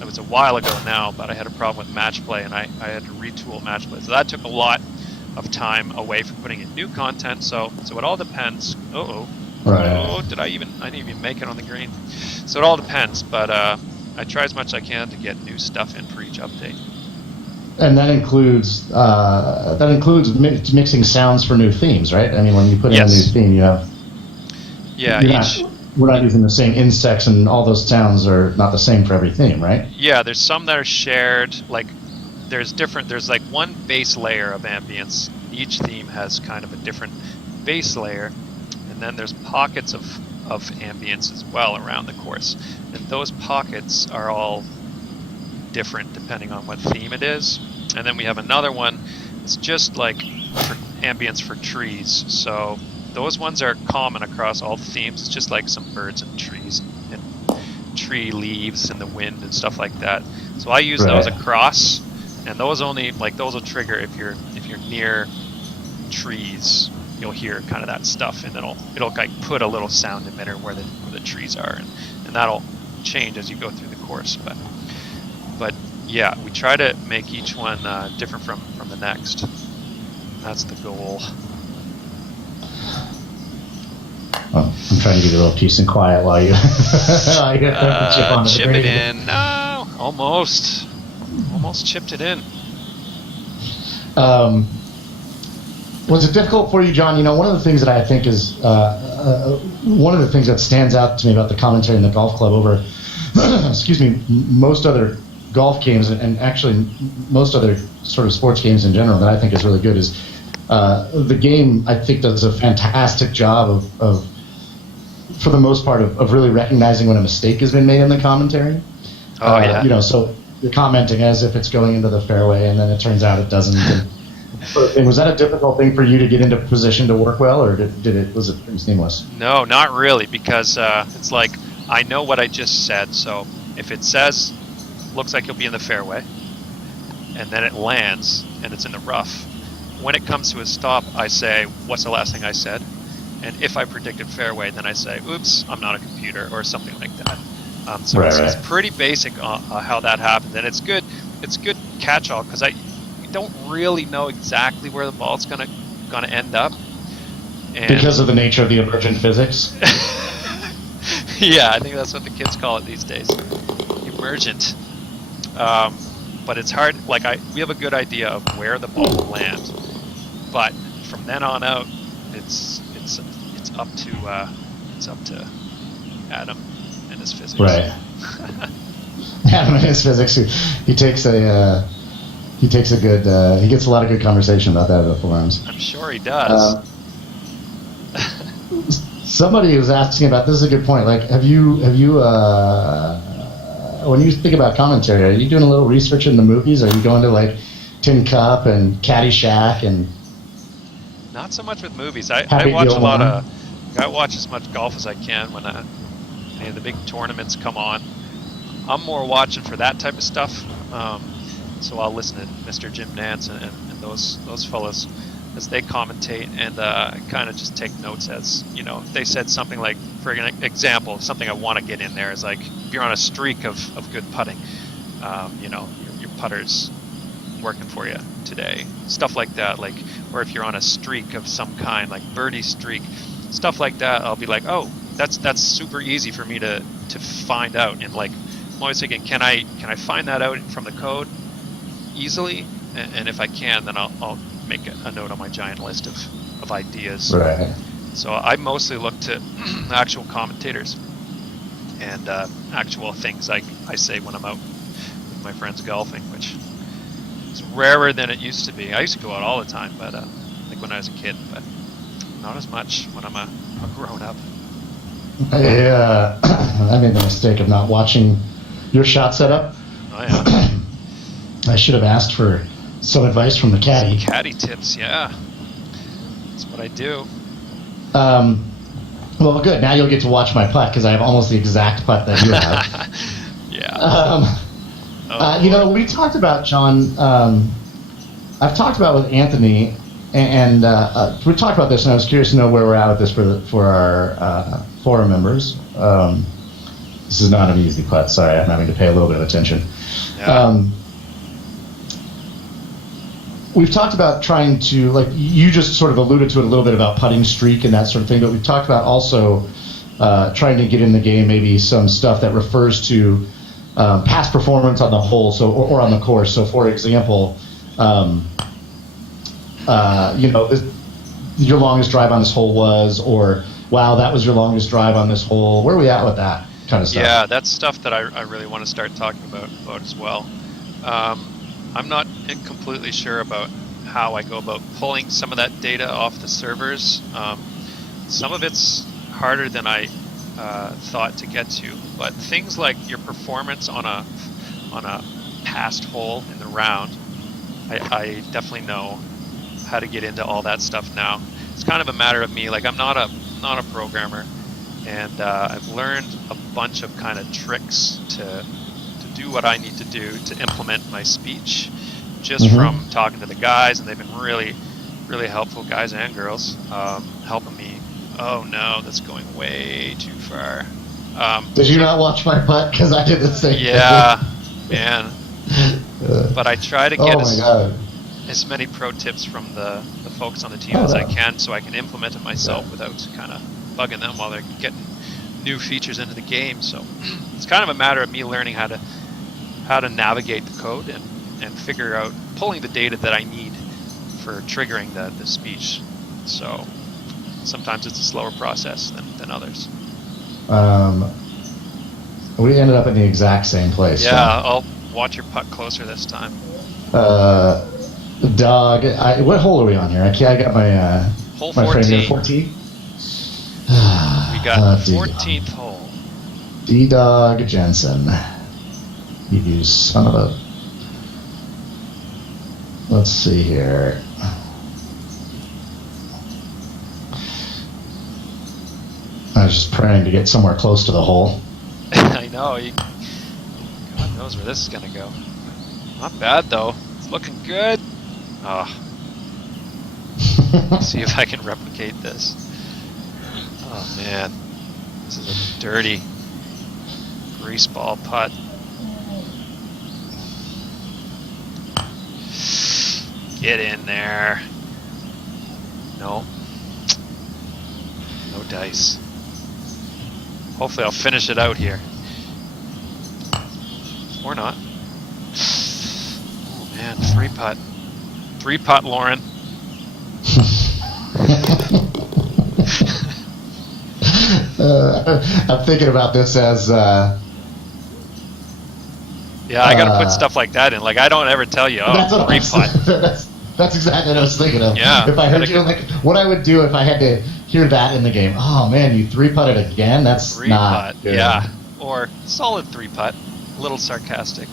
It was a while ago now, but I had a problem with match play, and I had to retool match play. So that took a lot of time away from putting in new content. So it all depends. Oh, I didn't even make it on the green. So it all depends, but I try as much as I can to get new stuff in for each update. And that includes mixing sounds for new themes, right? I mean, when you put in a new theme, you have we're not using the same insects, and all those sounds are not the same for every theme, right? Yeah, there's some that are shared. Like there's like one base layer of ambience. Each theme has kind of a different base layer, and then there's pockets of ambience as well around the course, and those pockets are all different depending on what theme it is. And then we have another one. It's just like for ambience for trees. So those ones are common across all the themes. It's just like some birds and trees tree leaves and the wind and stuff like that. So I use Right. those across, and those will trigger if you're near trees. You'll hear kind of that stuff, and it'll like put a little sound emitter where the trees are, and that'll change as you go through the course. But yeah, we try to make each one different from the next. That's the goal. Well, I'm trying to give you a little peace and quiet while you chip on Chip the it in. No, almost chipped it in. Was it difficult for you, John? One of the things that I think is one of the things that stands out to me about the commentary in the golf club over, excuse me, most other golf games and actually most other sort of sports games in general that I think is really good is the game. I think does a fantastic job of for the most part of really recognizing when a mistake has been made in the commentary. Oh yeah. So you're commenting as if it's going into the fairway, and then it turns out it doesn't. And was that a difficult thing for you to get into position to work well, or was it pretty seamless? No, not really, because it's like I know what I just said. So if it says looks like you'll be in the fairway, and then it lands and it's in the rough, when it comes to a stop, I say, what's the last thing I said? And if I predicted fairway, then I say, oops, I'm not a computer, or something like that. So it's pretty basic how that happens, and it's good catch-all, because I don't really know exactly where the ball's gonna end up. And because of the nature of the emergent physics? Yeah, I think that's what the kids call it these days. Emergent. But it's hard, we have a good idea of where the ball will land. But from then on out, it's up to Adam and his physics. Right. Adam and his physics. He takes a good. He gets a lot of good conversation about that at the forums. I'm sure he does. Somebody was asking about this. Is a good point. Have you when you think about commentary, are you doing a little research in the movies? Are you going to Tin Cup and Caddyshack and? Not so much with movies. I watch as much golf as I can when any of the big tournaments come on. I'm more watching for that type of stuff. So I'll listen to Mr. Jim Nantz and those fellas as they commentate, and kind of just take notes as, if they said something like, for an example, something I want to get in there is like, if you're on a streak of good putting, your putter's working for you today. Stuff like that, or if you're on a streak of some kind, like birdie streak, stuff like that, I'll be like, oh, that's super easy for me to find out. And I'm always thinking, can I find that out from the code easily? And if I can, then I'll make a note on my giant list of ideas. Right. So I mostly look to actual commentators and actual things I say when I'm out with my friends golfing, which is rarer than it used to be. I used to go out all the time, but when I was a kid, but not as much when I'm a grown-up. I made the mistake of not watching your shot setup. Oh, yeah. I should have asked for some advice from the caddy. Some caddy tips, yeah. That's what I do. Well, good. Now you'll get to watch my putt, because I have almost the exact putt that you have. Yeah. We talked about, John, I've talked about with Anthony, and we talked about this, and I was curious to know where we're at with this for our forum members. This is not an easy putt. Sorry, I'm having to pay a little bit of attention. Yeah. We've talked about trying to, you just sort of alluded to it a little bit about putting streak and that sort of thing, but we've talked about also trying to get in the game maybe some stuff that refers to past performance on the hole, or on the course. So, for example, your longest drive on this hole was, or wow, that was your longest drive on this hole. Where are we at with that kind of stuff? Yeah, that's stuff that I really want to start talking about as well. I'm not completely sure about how I go about pulling some of that data off the servers. Some of it's harder than I thought to get to, but things like your performance on a past hole in the round, I definitely know how to get into all that stuff now. It's kind of a matter of me. I'm not a programmer, and I've learned a bunch of kind of tricks to do what I need to do to implement my speech, just from talking to the guys, and they've been really, really helpful, guys and girls, helping me. Oh no, that's going way too far. Did you not watch my putt? Because I did the same thing. Yeah, man. But I try to get God. as many pro tips from the folks on the team as I can, so I can implement it myself without kind of bugging them while they're getting new features into the game. So it's kind of a matter of me learning how to navigate the code and figure out pulling the data that I need for triggering the speech. So sometimes it's a slower process than others. We ended up in the exact same place. Yeah, so. I'll watch your putt closer this time. Dog. What hole are we on here? I got my Hole my 14. frame here. 14. We got 14th hole. D-Dog Jensen. You son of a... Let's see here. I was just praying to get somewhere close to the hole. I know. God knows where this is going to go. Not bad, though. It's looking good. Oh. See if I can replicate this. Oh, man. This is a dirty grease ball putt. Get in there. No. No dice. Hopefully I'll finish it out here. Or not. Oh man, 3-putt. 3-putt, Lauren. I'm thinking about this as... Yeah, I gotta put stuff like that in. Like, I don't ever tell you, oh, 3-putt. That's exactly what I was thinking of. Yeah. If I heard you, like, what I would do if I had to hear that in the game. Oh man, you 3-putted again? That's 3-putt, not good. yeah. Or solid 3-putt. A little sarcastic.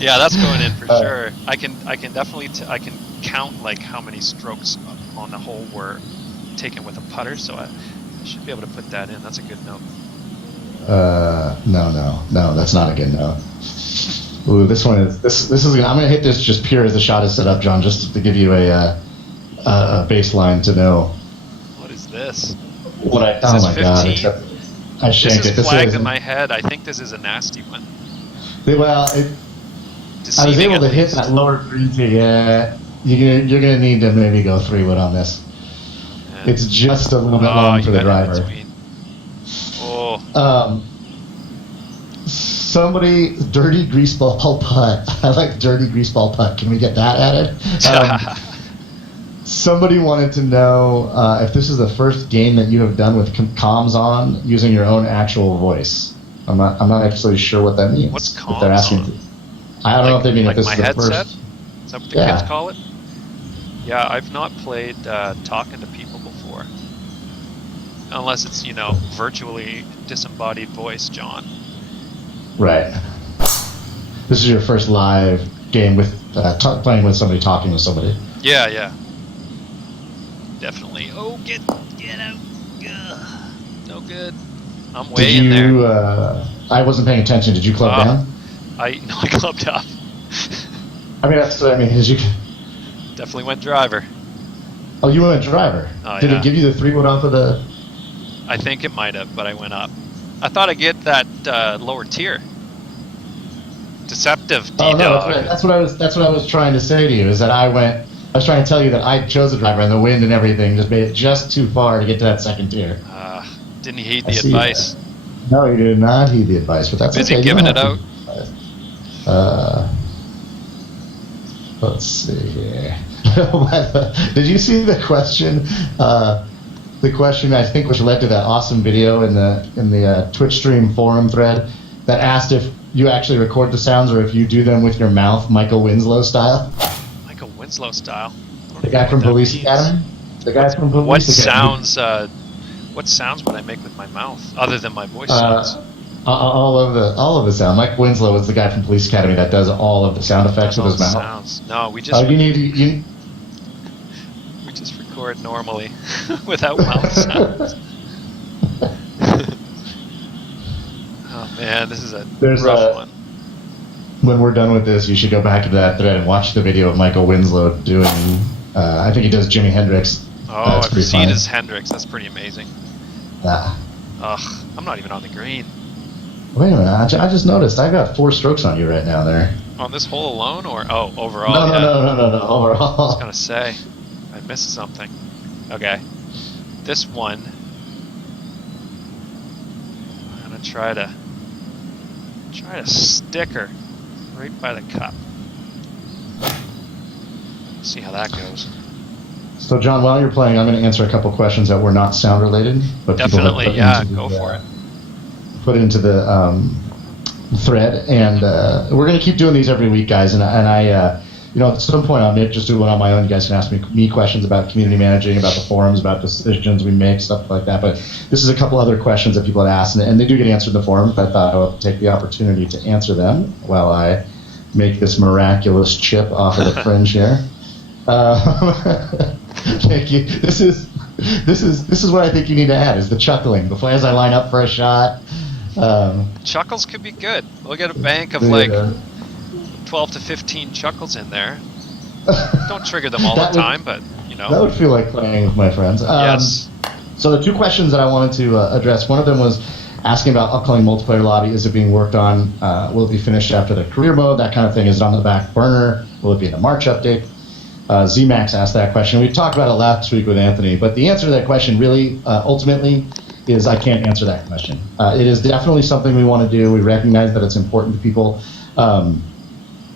Yeah, that's going in for sure. I can definitely I can count like how many strokes on the hole were taken with a putter, so I should be able to put that in. That's a good note. No, that's not a good note. Ooh, this one is this is. I'm gonna hit this just pure as the shot is set up, John, just to give you a baseline to know. What is this? What I? This Oh is my 15. God! Except I shanked it. This is flagged in my head. I think this is a nasty one. Well, I was able to hit that lower green tee. Yeah, you're gonna need to maybe go 3-wood on this. Man. It's just a little bit long for the driver. Oh. Somebody, dirty greaseball putt. I like dirty greaseball putt. Can we get that added? Somebody wanted to know if this is the first game that you have done with comms on using your own actual voice. I'm not actually sure what that means. What's comms if they're asking on? I don't know if they mean like if this my is the headset? first. Is that what the kids call it? Yeah, I've not played talking to people before. Unless it's, virtually disembodied voice, John. Right. This is your first live game with playing with somebody, talking with somebody. Yeah. Definitely. Oh, get out. Ugh. No good. I'm way in there. I wasn't paying attention. Did you club down? I clubbed up. I mean, that's what I mean. You definitely went driver. Oh, you went driver. Oh, Did yeah. it give you the 3-wood off of the? I think it might have, but I went up. I thought I'd get that lower tier. Deceptive D-Dog. Oh no, that's what I was trying to say to you. Is that I was trying to tell you that I chose a driver and the wind and everything just made it just too far to get to that second tier. Didn't heed the advice. No, you did not heed the advice, but that's busy okay. Giving it out. Let's see here. Did you see the question? The question I think which led to that awesome video in the Twitch stream forum thread that asked if you actually record the sounds or if you do them with your mouth, Michael Winslow style. Michael Winslow style. The guy from Police Academy. The guy from Police Academy. What sounds would I make with my mouth other than my voice sounds? All of the sound. Mike Winslow is the guy from Police Academy that does all of the sound effects with his mouth. Sounds. No, we just. We We just recorded scored normally without mouth sounds. Oh man, this is a rough one. When we're done with this, you should go back to that thread and watch the video of Michael Winslow doing. I think he does Jimi Hendrix. Oh, I've seen his Hendrix. That's pretty amazing. Yeah. Ugh, I'm not even on the green. Wait a minute, I just noticed I got 4 strokes on you right now there. On this hole alone, or overall? No, overall. I was gonna say, I missed something. Okay, this one, I'm gonna try to stick her right by the cup. See how that goes. So, John, while you're playing, I'm going to answer a couple questions that were not sound related, but definitely, yeah, go for it. Put into the thread, and we're going to keep doing these every week, guys. And I at some point I'll just do one on my own. You guys can ask me questions about community managing, about the forums, about decisions we make, stuff like that. But this is a couple other questions that people had asked, and they do get answered in the forum. But I thought I would take the opportunity to answer them while I make this miraculous chip off of the fringe here. Thank you. This is what I think you need to add is the chuckling before as I line up for a shot. Chuckles could be good. We'll get a bank of 12 to 15 chuckles in there. Don't trigger them all the time, but that would feel like playing with my friends. Yes. So the 2 questions that I wanted to address. One of them was asking about upcoming multiplayer lobby. Is it being worked on? Will it be finished after the career mode? That kind of thing. Is it on the back burner? Will it be in the March update? ZMax asked that question. We talked about it last week with Anthony, but the answer to that question really, ultimately, is I can't answer that question. It is definitely something we want to do. We recognize that it's important to people.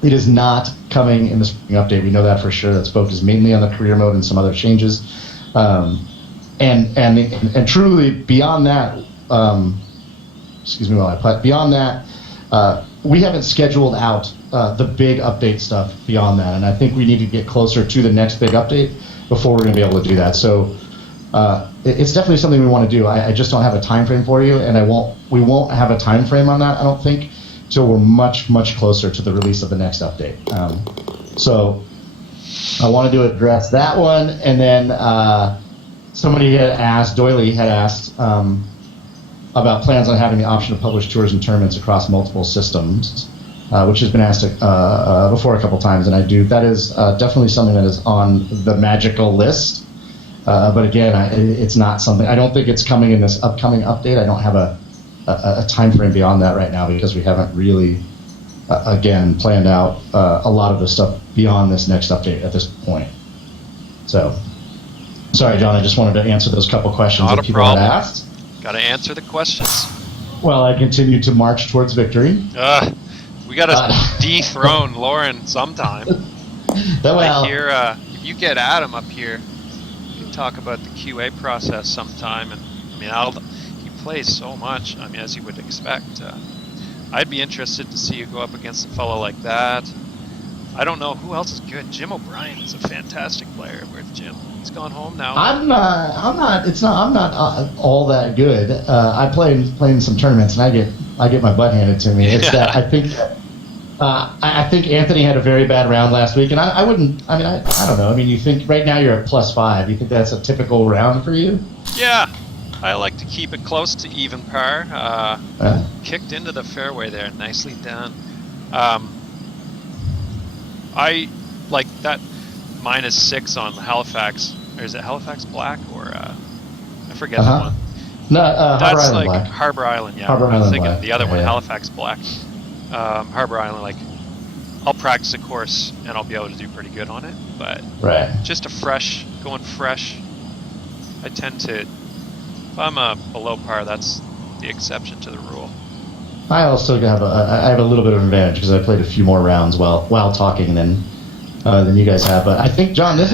It is not coming in the spring update. We know that for sure. That's focused mainly on the career mode and some other changes. And truly, beyond that, excuse me while I play. Beyond that, we haven't scheduled out the big update stuff beyond that, and I think we need to get closer to the next big update before we're going to be able to do that. So it's definitely something we want to do. I just don't have a time frame for you, and we won't have a time frame on that, I don't think, till we're much closer to the release of the next update. So I wanted to address that one, and then somebody had asked, Doily had asked about plans on having the option to publish tours and tournaments across multiple systems, which has been asked before a couple times, and I do. That is definitely something that is on the magical list. But again, it's not something. I don't think it's coming in this upcoming update. I don't have a time frame beyond that right now because we haven't really, again, planned out a lot of the stuff beyond this next update at this point. So, sorry, John. I just wanted to answer those couple questions that people had asked. Got to answer the questions. Well, I continue to march towards victory. We got to dethrone Lauren sometime. I hear if you get Adam up here, you can talk about the QA process sometime. And I mean, he plays so much. I mean, as you would expect. I'd be interested to see you go up against a fellow like that. I don't know who else is good. Jim O'Brien is a fantastic player. Where's Jim? He's gone home now. I'm not all that good. I play in some tournaments and I get my butt handed to me. It's that I think Anthony had a very bad round last week, and I don't know. I mean, you think right now you're at +5. You think that's a typical round for you? Yeah, I like to keep it close to even par. Kicked into the fairway there, nicely done. I like that -6 on Halifax. Or is it Halifax Black or I forget the one. No, Harbor that's Island like Black. Harbor Island, yeah. Harbor I was Island thinking Black. the other one, Yeah. Halifax Black. Harbor Island, like I'll practice a course and I'll be able to do pretty good on it. But just going fresh. I tend to, if I'm below par, that's the exception to the rule. I also have a little bit of an advantage because I played a few more rounds while talking than you guys have. But I think, John, this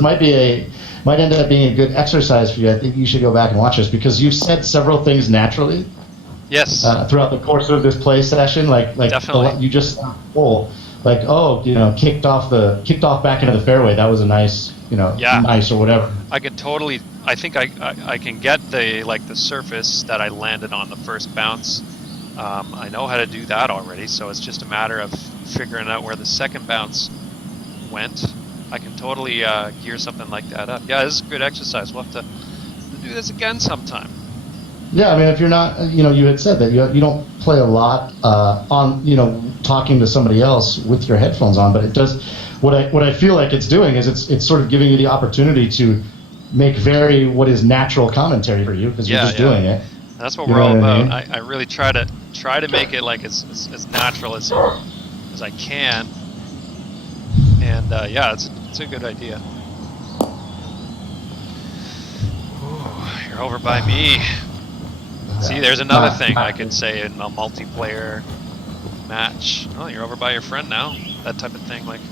might end up being a good exercise for you. I think you should go back and watch this because you've said several things naturally. Yes. Throughout the course of this play session, like definitely. You just full, kicked off back into the fairway. That was a nice, nice or whatever. I could totally. I think I can get the surface that I landed on the first bounce. I know how to do that already, so it's just a matter of figuring out where the second bounce went. I can totally gear something like that up. Yeah, this is good exercise. We'll have to do this again sometime. Yeah, I mean, if you're not, you had said that you don't play a lot on, talking to somebody else with your headphones on, but it does. What I feel like it's doing is it's sort of giving you the opportunity to make what is natural commentary for you because you're just doing it. That's what we're all I about. mean? I really try to make it like as natural as I can. And yeah, it's a good idea. Ooh, you're over by me. See, there's another thing I could say in a multiplayer match. Oh, you're over by your friend now. That type of thing, like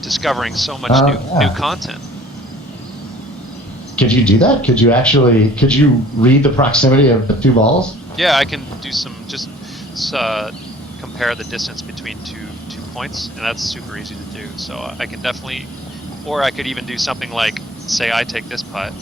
discovering so much new content. Could you do that? Could you read the proximity of the two balls? Yeah, I can do just compare the distance between two points, and that's super easy to do. So I can definitely, or I could even do something like, say I take this putt,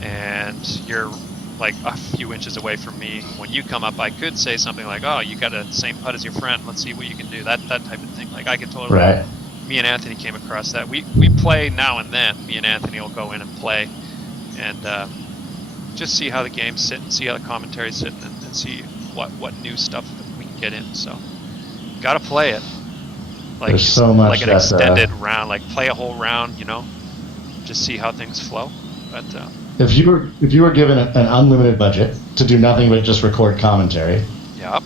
and you're like a few inches away from me. When you come up, I could say something like, "Oh, you got the same putt as your friend. Let's see what you can do." That type of thing. Like I could totally. Right. Me and Anthony came across that. We play now and then. Me and Anthony will go in and play, and just see how the games sit, and see how the commentary's sitting, and see what new stuff that we can get in. So, gotta play it. Like there's so much like an extended round. Like play a whole round. Just see how things flow. But if you were given an unlimited budget to do nothing but just record commentary. Yep.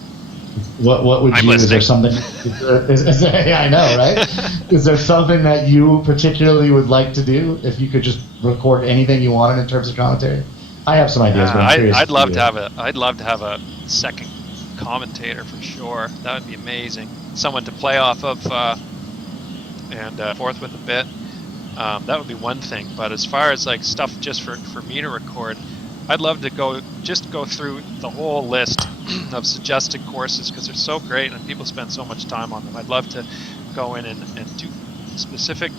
What would you? Is there something? Yeah, I know, right? Is there something that you particularly would like to do if you could just record anything you wanted in terms of commentary? I have some ideas, but I'm curious. I'd love to have a second commentator for sure. That would be amazing. Someone to play off of and forth with a bit. That would be one thing. But as far as like stuff just for me to record, I'd love to go through the whole list of suggested courses because they're so great and people spend so much time on them. I'd love to go in and do specific,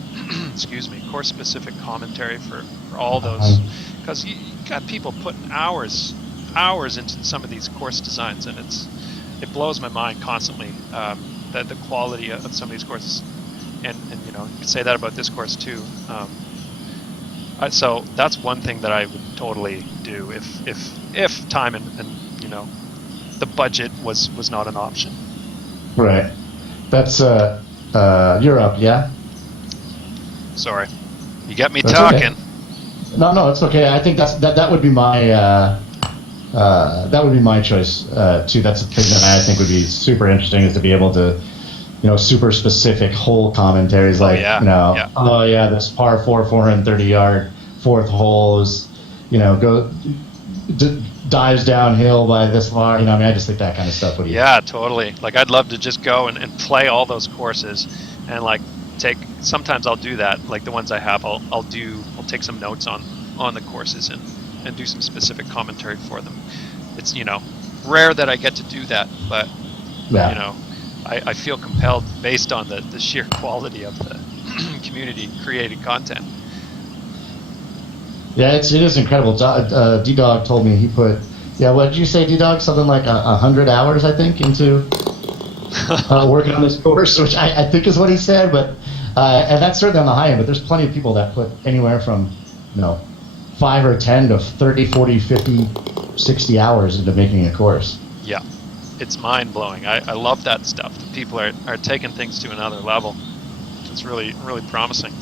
course-specific commentary for all those, because you got people putting hours into some of these course designs, and it blows my mind constantly that the quality of some of these courses, and you can say that about this course too. So that's one thing that I would totally do if time and the budget was not an option. Right. That's you're up, yeah. Sorry, you got me talking. Okay. No, it's okay. I think that would be my choice too. That's the thing that I think would be super interesting is to be able to, super specific hole commentaries like, oh yeah, this par 430 yard fourth hole is, dives downhill by this far. I just think that kind of stuff would be. Yeah, totally. Like I'd love to just go and play all those courses and like sometimes I'll do that. Like the ones I have, I'll take some notes on the courses and do some specific commentary for them. It's, rare that I get to do that, but I feel compelled based on the sheer quality of the community created content. Yeah, it is incredible. D-Dog told me he put, what did you say, D-Dog? Something like 100 hours, I think, into working on this course, which I think is what he said. But and that's certainly on the high end, but there's plenty of people that put anywhere from 5 or 10 to 30, 40, 50, 60 hours into making a course. Yeah, it's mind-blowing. I love that stuff. The people are taking things to another level. It's really, really promising.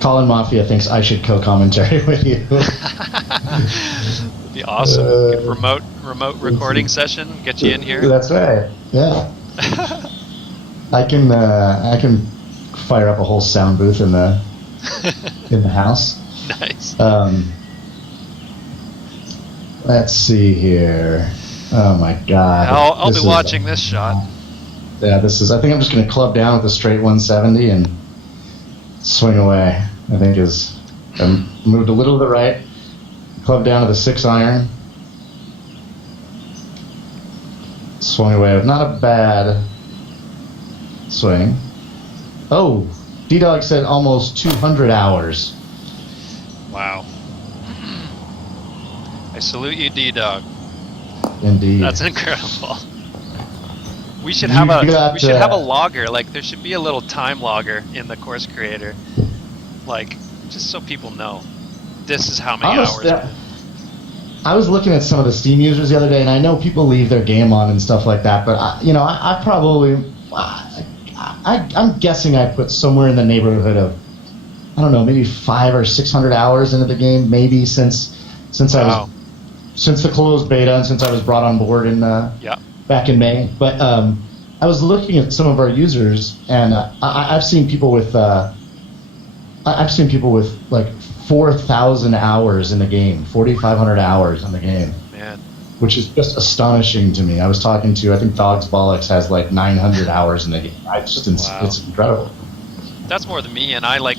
Colin Mafia thinks I should co-commentary with you. It'd be awesome. Good remote recording session. Get you in here. That's right. Yeah. I can fire up a whole sound booth in the house. Nice. Let's see here. Oh my God. I'll be watching this shot. Yeah, I think I'm just going to club down with a straight 170 and swing away. I think I moved a little to the right, club down to the 6 iron, swung away with not a bad swing. Oh, D-Dog said almost 200 hours. Wow. I salute you, D-Dog. Indeed. That's incredible. We should You have a got, we should have a uh, logger. Like there should be a little time logger in the course creator, like just so people know this is how many Honest, hours. I was looking at some of the Steam users the other day, and I know people leave their game on and stuff like that. But I probably, I'm guessing I put somewhere in the neighborhood of, I don't know, maybe 500 or 600 hours into the game, maybe since Wow. since the closed beta and since I was brought on board in Yeah. back in May. But I was looking at some of our users, and I've seen people with like 4,000 hours in the game, 4,500 hours in the game, Man. which is just astonishing to me. I was talking to, I think Dogs Bollocks has like 900 hours in the game. Wow. It's incredible. That's more than me, and I like,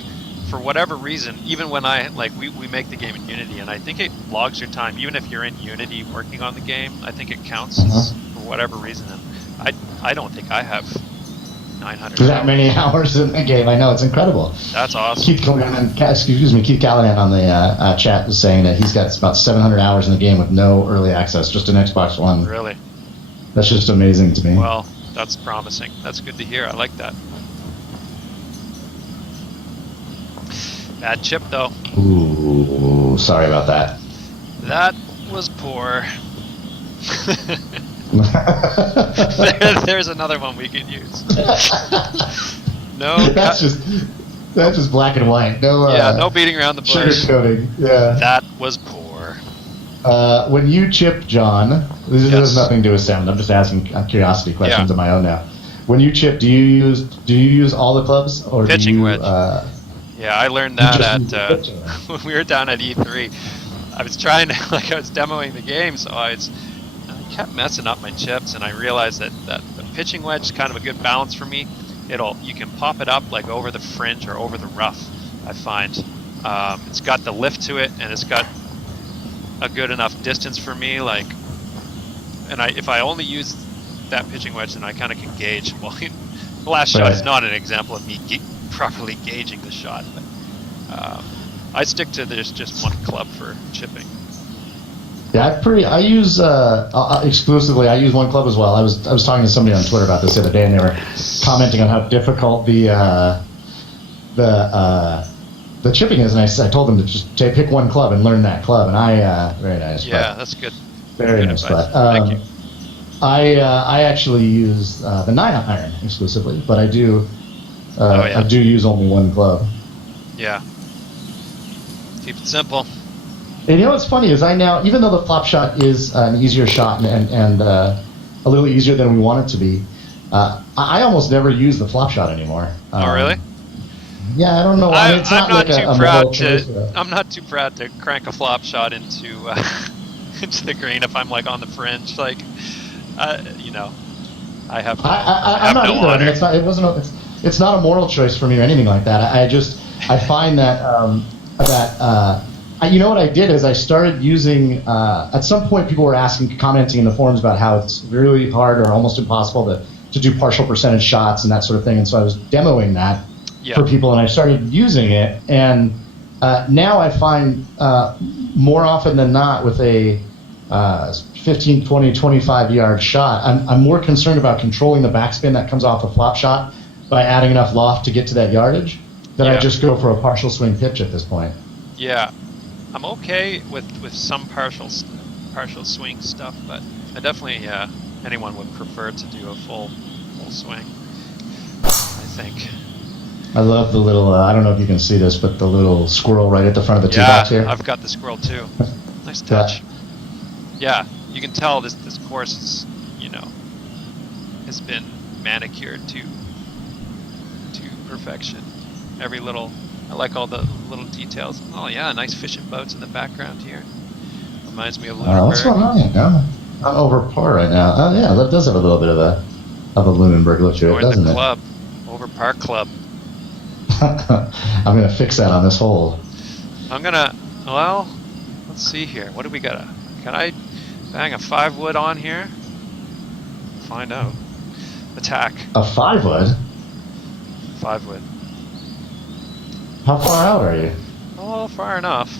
for whatever reason, even when I like we make the game in Unity, and I think it logs your time, even if you're in Unity working on the game. I think it counts as, for whatever reason. And I don't think I have 900. That many hours in the game. I know, it's incredible. That's awesome. Keith Callahan on the chat was saying that he's got about 700 hours in the game with no early access, just an Xbox One. Really? That's just amazing to me. Well, that's promising. That's good to hear. I like that. Bad chip though. Ooh, sorry about that. That was poor. There's another one we could use. No, that's just black and white. No, no beating around the bush. sugarcoating. Yeah. That was poor. When you chip, John, this has nothing to do with sound. I'm just asking curiosity questions of my own now. When you chip, do you use all the clubs or Pitching do you, wedge. Yeah, I learned that at when we were down at E3. I was trying to I was demoing the game, so I kept messing up my chips, and I realized that the pitching wedge is kind of a good balance for me. You can pop it up like over the fringe or over the rough. I find it's got the lift to it, and it's got a good enough distance for me. Like, and if I only use that pitching wedge, then I kind of can gauge. Well, the last shot is not an example of me properly gauging the shot, but I stick to there's just one club for chipping. Yeah, I use exclusively. I use one club as well. I was talking to somebody on Twitter about this the other day, and they were commenting on how difficult the chipping is, and I told them to just pick one club and learn that club, and very nice. Yeah, that's good. Very good nice. advice. Thank you. I actually use the 9-iron exclusively, but I do I do use only one club. Yeah. Keep it simple. And you know what's funny is I now, even though the flop shot is an easier shot and a little easier than we want it to be, I almost never use the flop shot anymore. Oh, really? Yeah, I don't know why. It's I'm not like too a proud choice, to. I'm not too proud to crank a flop shot into into the green if I'm like on the fringe. Like, I have. I'm not no either. honor. I mean, it's not a moral choice for me or anything like that. I find that you know what I did is I started using. At some point, people were commenting in the forums about how it's really hard or almost impossible to do partial percentage shots and that sort of thing. And so I was demoing that for people, and I started using it. And now I find more often than not with a 15, 20, 25 yard shot, I'm more concerned about controlling the backspin that comes off a flop shot by adding enough loft to get to that yardage that I just go for a partial swing pitch at this point. Yeah, I'm okay with some partial swing stuff, but I definitely anyone would prefer to do a full swing, I think. I love the little, I don't know if you can see this, but the little squirrel right at the front of the tee box here. I've got the squirrel too. Nice touch. Yeah, you can tell this course is, has been manicured to perfection. I like all the little details. Oh yeah, nice fishing boats in the background here. Reminds me of Lunenburg. What's going on here? I'm over par right now. Oh yeah, that does have a little bit of a Lunenburg look to it, doesn't it? Club, over par club. I'm gonna fix that on this hole. Let's see here. What do we got? Can I bang a 5-wood on here? Find out. Attack. A 5-wood? 5-wood. How far out are you? Oh, far enough.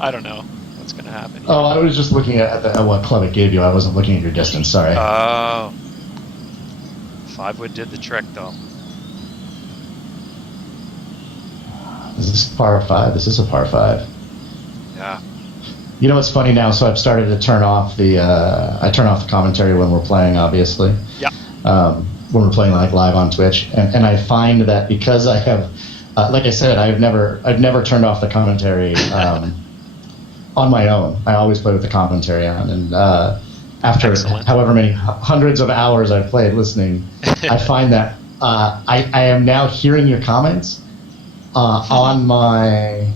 I don't know. what's going to happen. Oh, I was just looking at what club it gave you. I wasn't looking at your distance. Sorry. Oh. 5-wood did the trick, though. Is this par 5? This is a par 5. Yeah. You know what's funny now? So I've started to turn off the I turn off the commentary when we're playing, obviously. Yeah. When we're playing like live on Twitch, and I find that because I have, like I said, I've never turned off the commentary on my own. I always play with the commentary on, and after Excellent. however many hundreds of hours I've played listening, I find that I am now hearing your comments on my.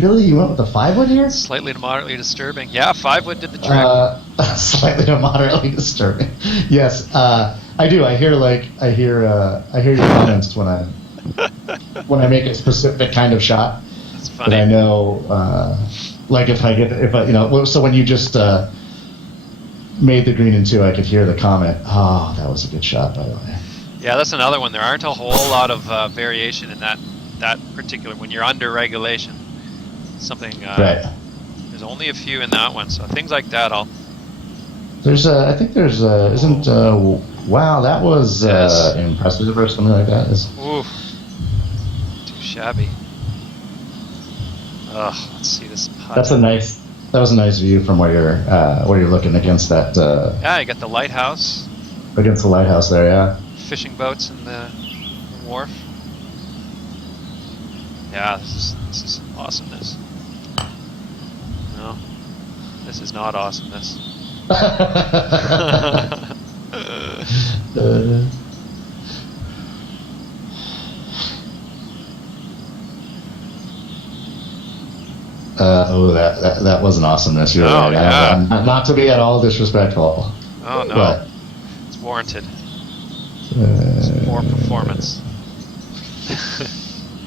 Really, you went with the 5-wood here? Slightly to moderately disturbing. Yeah, 5-wood did the trick. Slightly to moderately disturbing. Yes, I do. I hear your comments when I make a specific kind of shot. That's funny. But I know, like if I so when you just made the green in 2, I could hear the comment. Oh, that was a good shot, by the way. Yeah, that's another one. There aren't a whole lot of variation in that particular when you're under regulation. Something. Right. There's only a few in that one, so things like that. There's I think there's isn't wow, that was Yes. impressive or something like that. Oof. Too shabby. Ugh. Let's see this putt. That was a nice view from where you're looking against that Yeah, you got the lighthouse, against the lighthouse there. Yeah. fishing boats, and the wharf. Yeah, this is awesomeness. No, this is not awesomeness. That wasn't awesomeness. You're Oh, right. yeah. Not to be at all disrespectful. Oh no, But, it's warranted. It's more performance.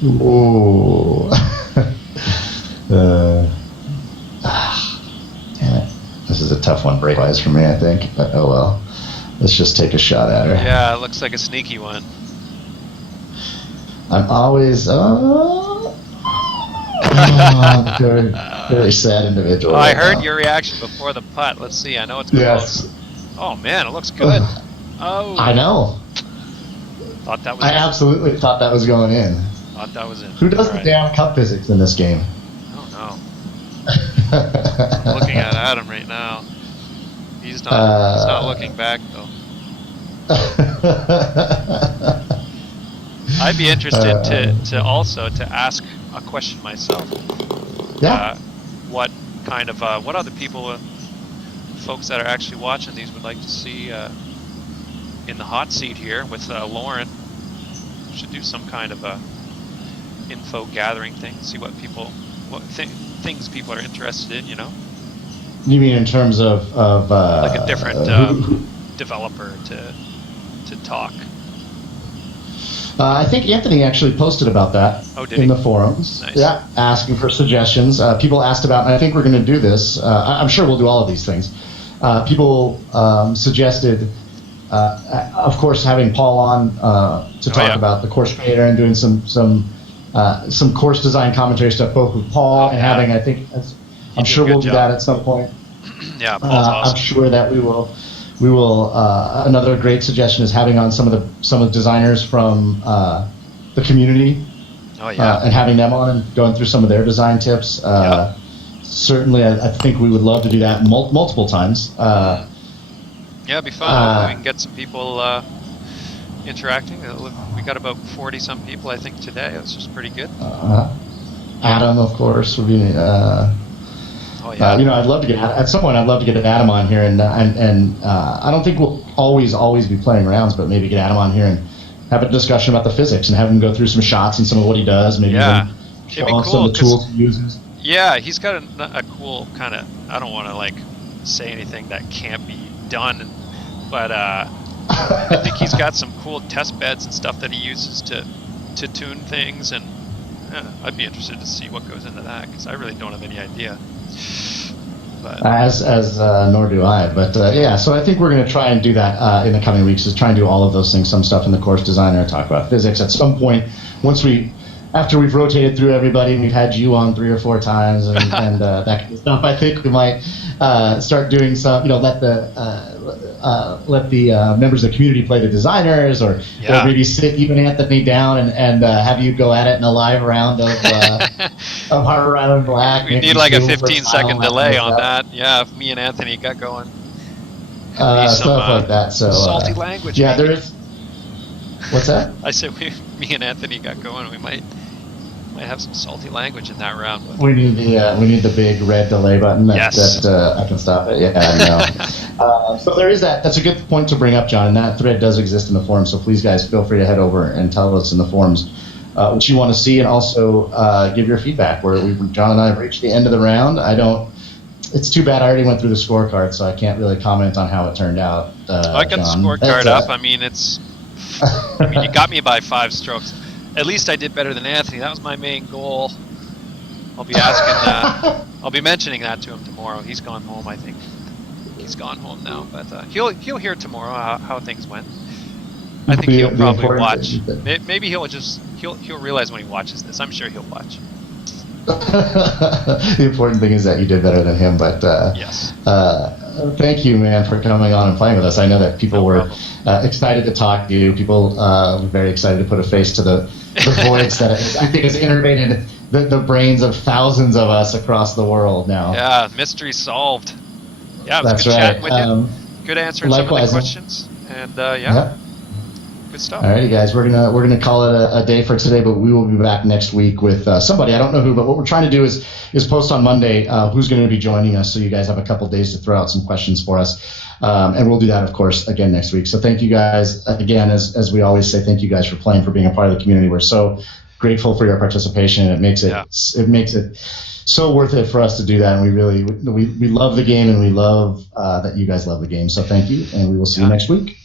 Ooh. Damn it. This is a tough one break-wise for me, I think. But oh well. Let's just take a shot at her. Yeah, it looks like a sneaky one. I'm always very, very sad individual. Oh, I right heard now. your reaction before the putt. Let's see. I know it's Yes. close. Oh man, it looks good. Oh, I know. thought that was. I in. absolutely thought that was going in. Thought that was in. Who does All the right. damn cup physics in this game? I don't know. I'm looking at Adam right now. He's not looking back though. I'd be interested to also to ask a question myself. Yeah. What kind of what other people, folks that are actually watching these would like to see in the hot seat here with Lauren? Should do some kind of a info gathering thing. See what things people are interested in. You know, You mean in terms of like a different developer to talk. I think Anthony actually posted about that Oh, did in he? the forums. Nice. Yeah, asking for suggestions. People asked about, and I think we're going to do this. I'm sure we'll do all of these things. People suggested, of course, having Paul on to talk about the course creator and doing some course design commentary stuff, both with Paul and having. I think I'm did a sure good we'll do job. that at some point. Yeah, Paul's awesome. I'm sure that we will. Another great suggestion is having on some of the designers from the community, Oh yeah. and having them on and going through some of their design tips. Certainly, I think we would love to do that multiple times. Yeah, it'd be fun. Hopefully we can get some people interacting. We got about 40 some people, I think, today. That's just pretty good. Adam, of course, would be. Oh yeah. I'd love to get at some point. I'd love to get Adam on here, and I don't think we'll always be playing rounds, but maybe get Adam on here and have a discussion about the physics and have him go through some shots and some of what he does. Maybe Yeah. even It'd be show off cool, some of the 'cause- tools he uses. Yeah, he's got a cool kind of. I don't want to like say anything that can't be done, but I think he's got some cool test beds and stuff that he uses to tune things, and I'd be interested to see what goes into that because I really don't have any idea. But As nor do I, but yeah. So I think we're going to try and do that in the coming weeks. Is try and do all of those things. Some stuff in the course designer, talk about physics. At some point, once we after we've rotated through everybody, and we've had you on 3 or 4 times, and that kind of stuff. I think we might start doing some, let the members of the community play the designers, or maybe sit even Anthony down and have you go at it in a live round of Harbor Island Black. We need like a 15-second delay on that. Yeah, if me and Anthony got going. Stuff like that. So salty language. Yeah, maybe. there is. What's that? I said me and Anthony got going. We might have some salty language in that round. But. We need the big red delay button that I can stop it. Yeah, I know. So there is that. That's a good point to bring up, John. And that thread does exist in the forums. So please, guys, feel free to head over and tell us in the forums what you want to see, and also give your feedback. John and I have reached the end of the round. It's too bad I already went through the scorecard, so I can't really comment on how it turned out. I got John. the scorecard up. I mean, you got me by 5 strokes. At least I did better than Anthony. That was my main goal. I'll be asking. I'll be mentioning that to him tomorrow. He's gone home, I think. He's gone home now, but he'll hear tomorrow how things went. I think he'll probably watch. Maybe he'll realize when he watches this. I'm sure he'll watch. The important thing is that you did better than him, but yes. Thank you, man, for coming on and playing with us. I know that people were excited to talk to you. People were very excited to put a face to the voice that I think has innervated the brains of thousands of us across the world now. Yeah, mystery solved. Yeah, it was good chatting with you. Good answering some of the questions, and good stuff. All righty, guys, we're gonna call it a day for today, but we will be back next week with somebody. I don't know who, but what we're trying to do is post on Monday who's going to be joining us, so you guys have a couple days to throw out some questions for us, and we'll do that, of course, again next week. So thank you guys again, as we always say, thank you guys for playing, for being a part of the community. We're so grateful for your participation. It makes it so worth it for us to do that, and we love the game, and we love that you guys love the game. So thank you, and we will see you next week.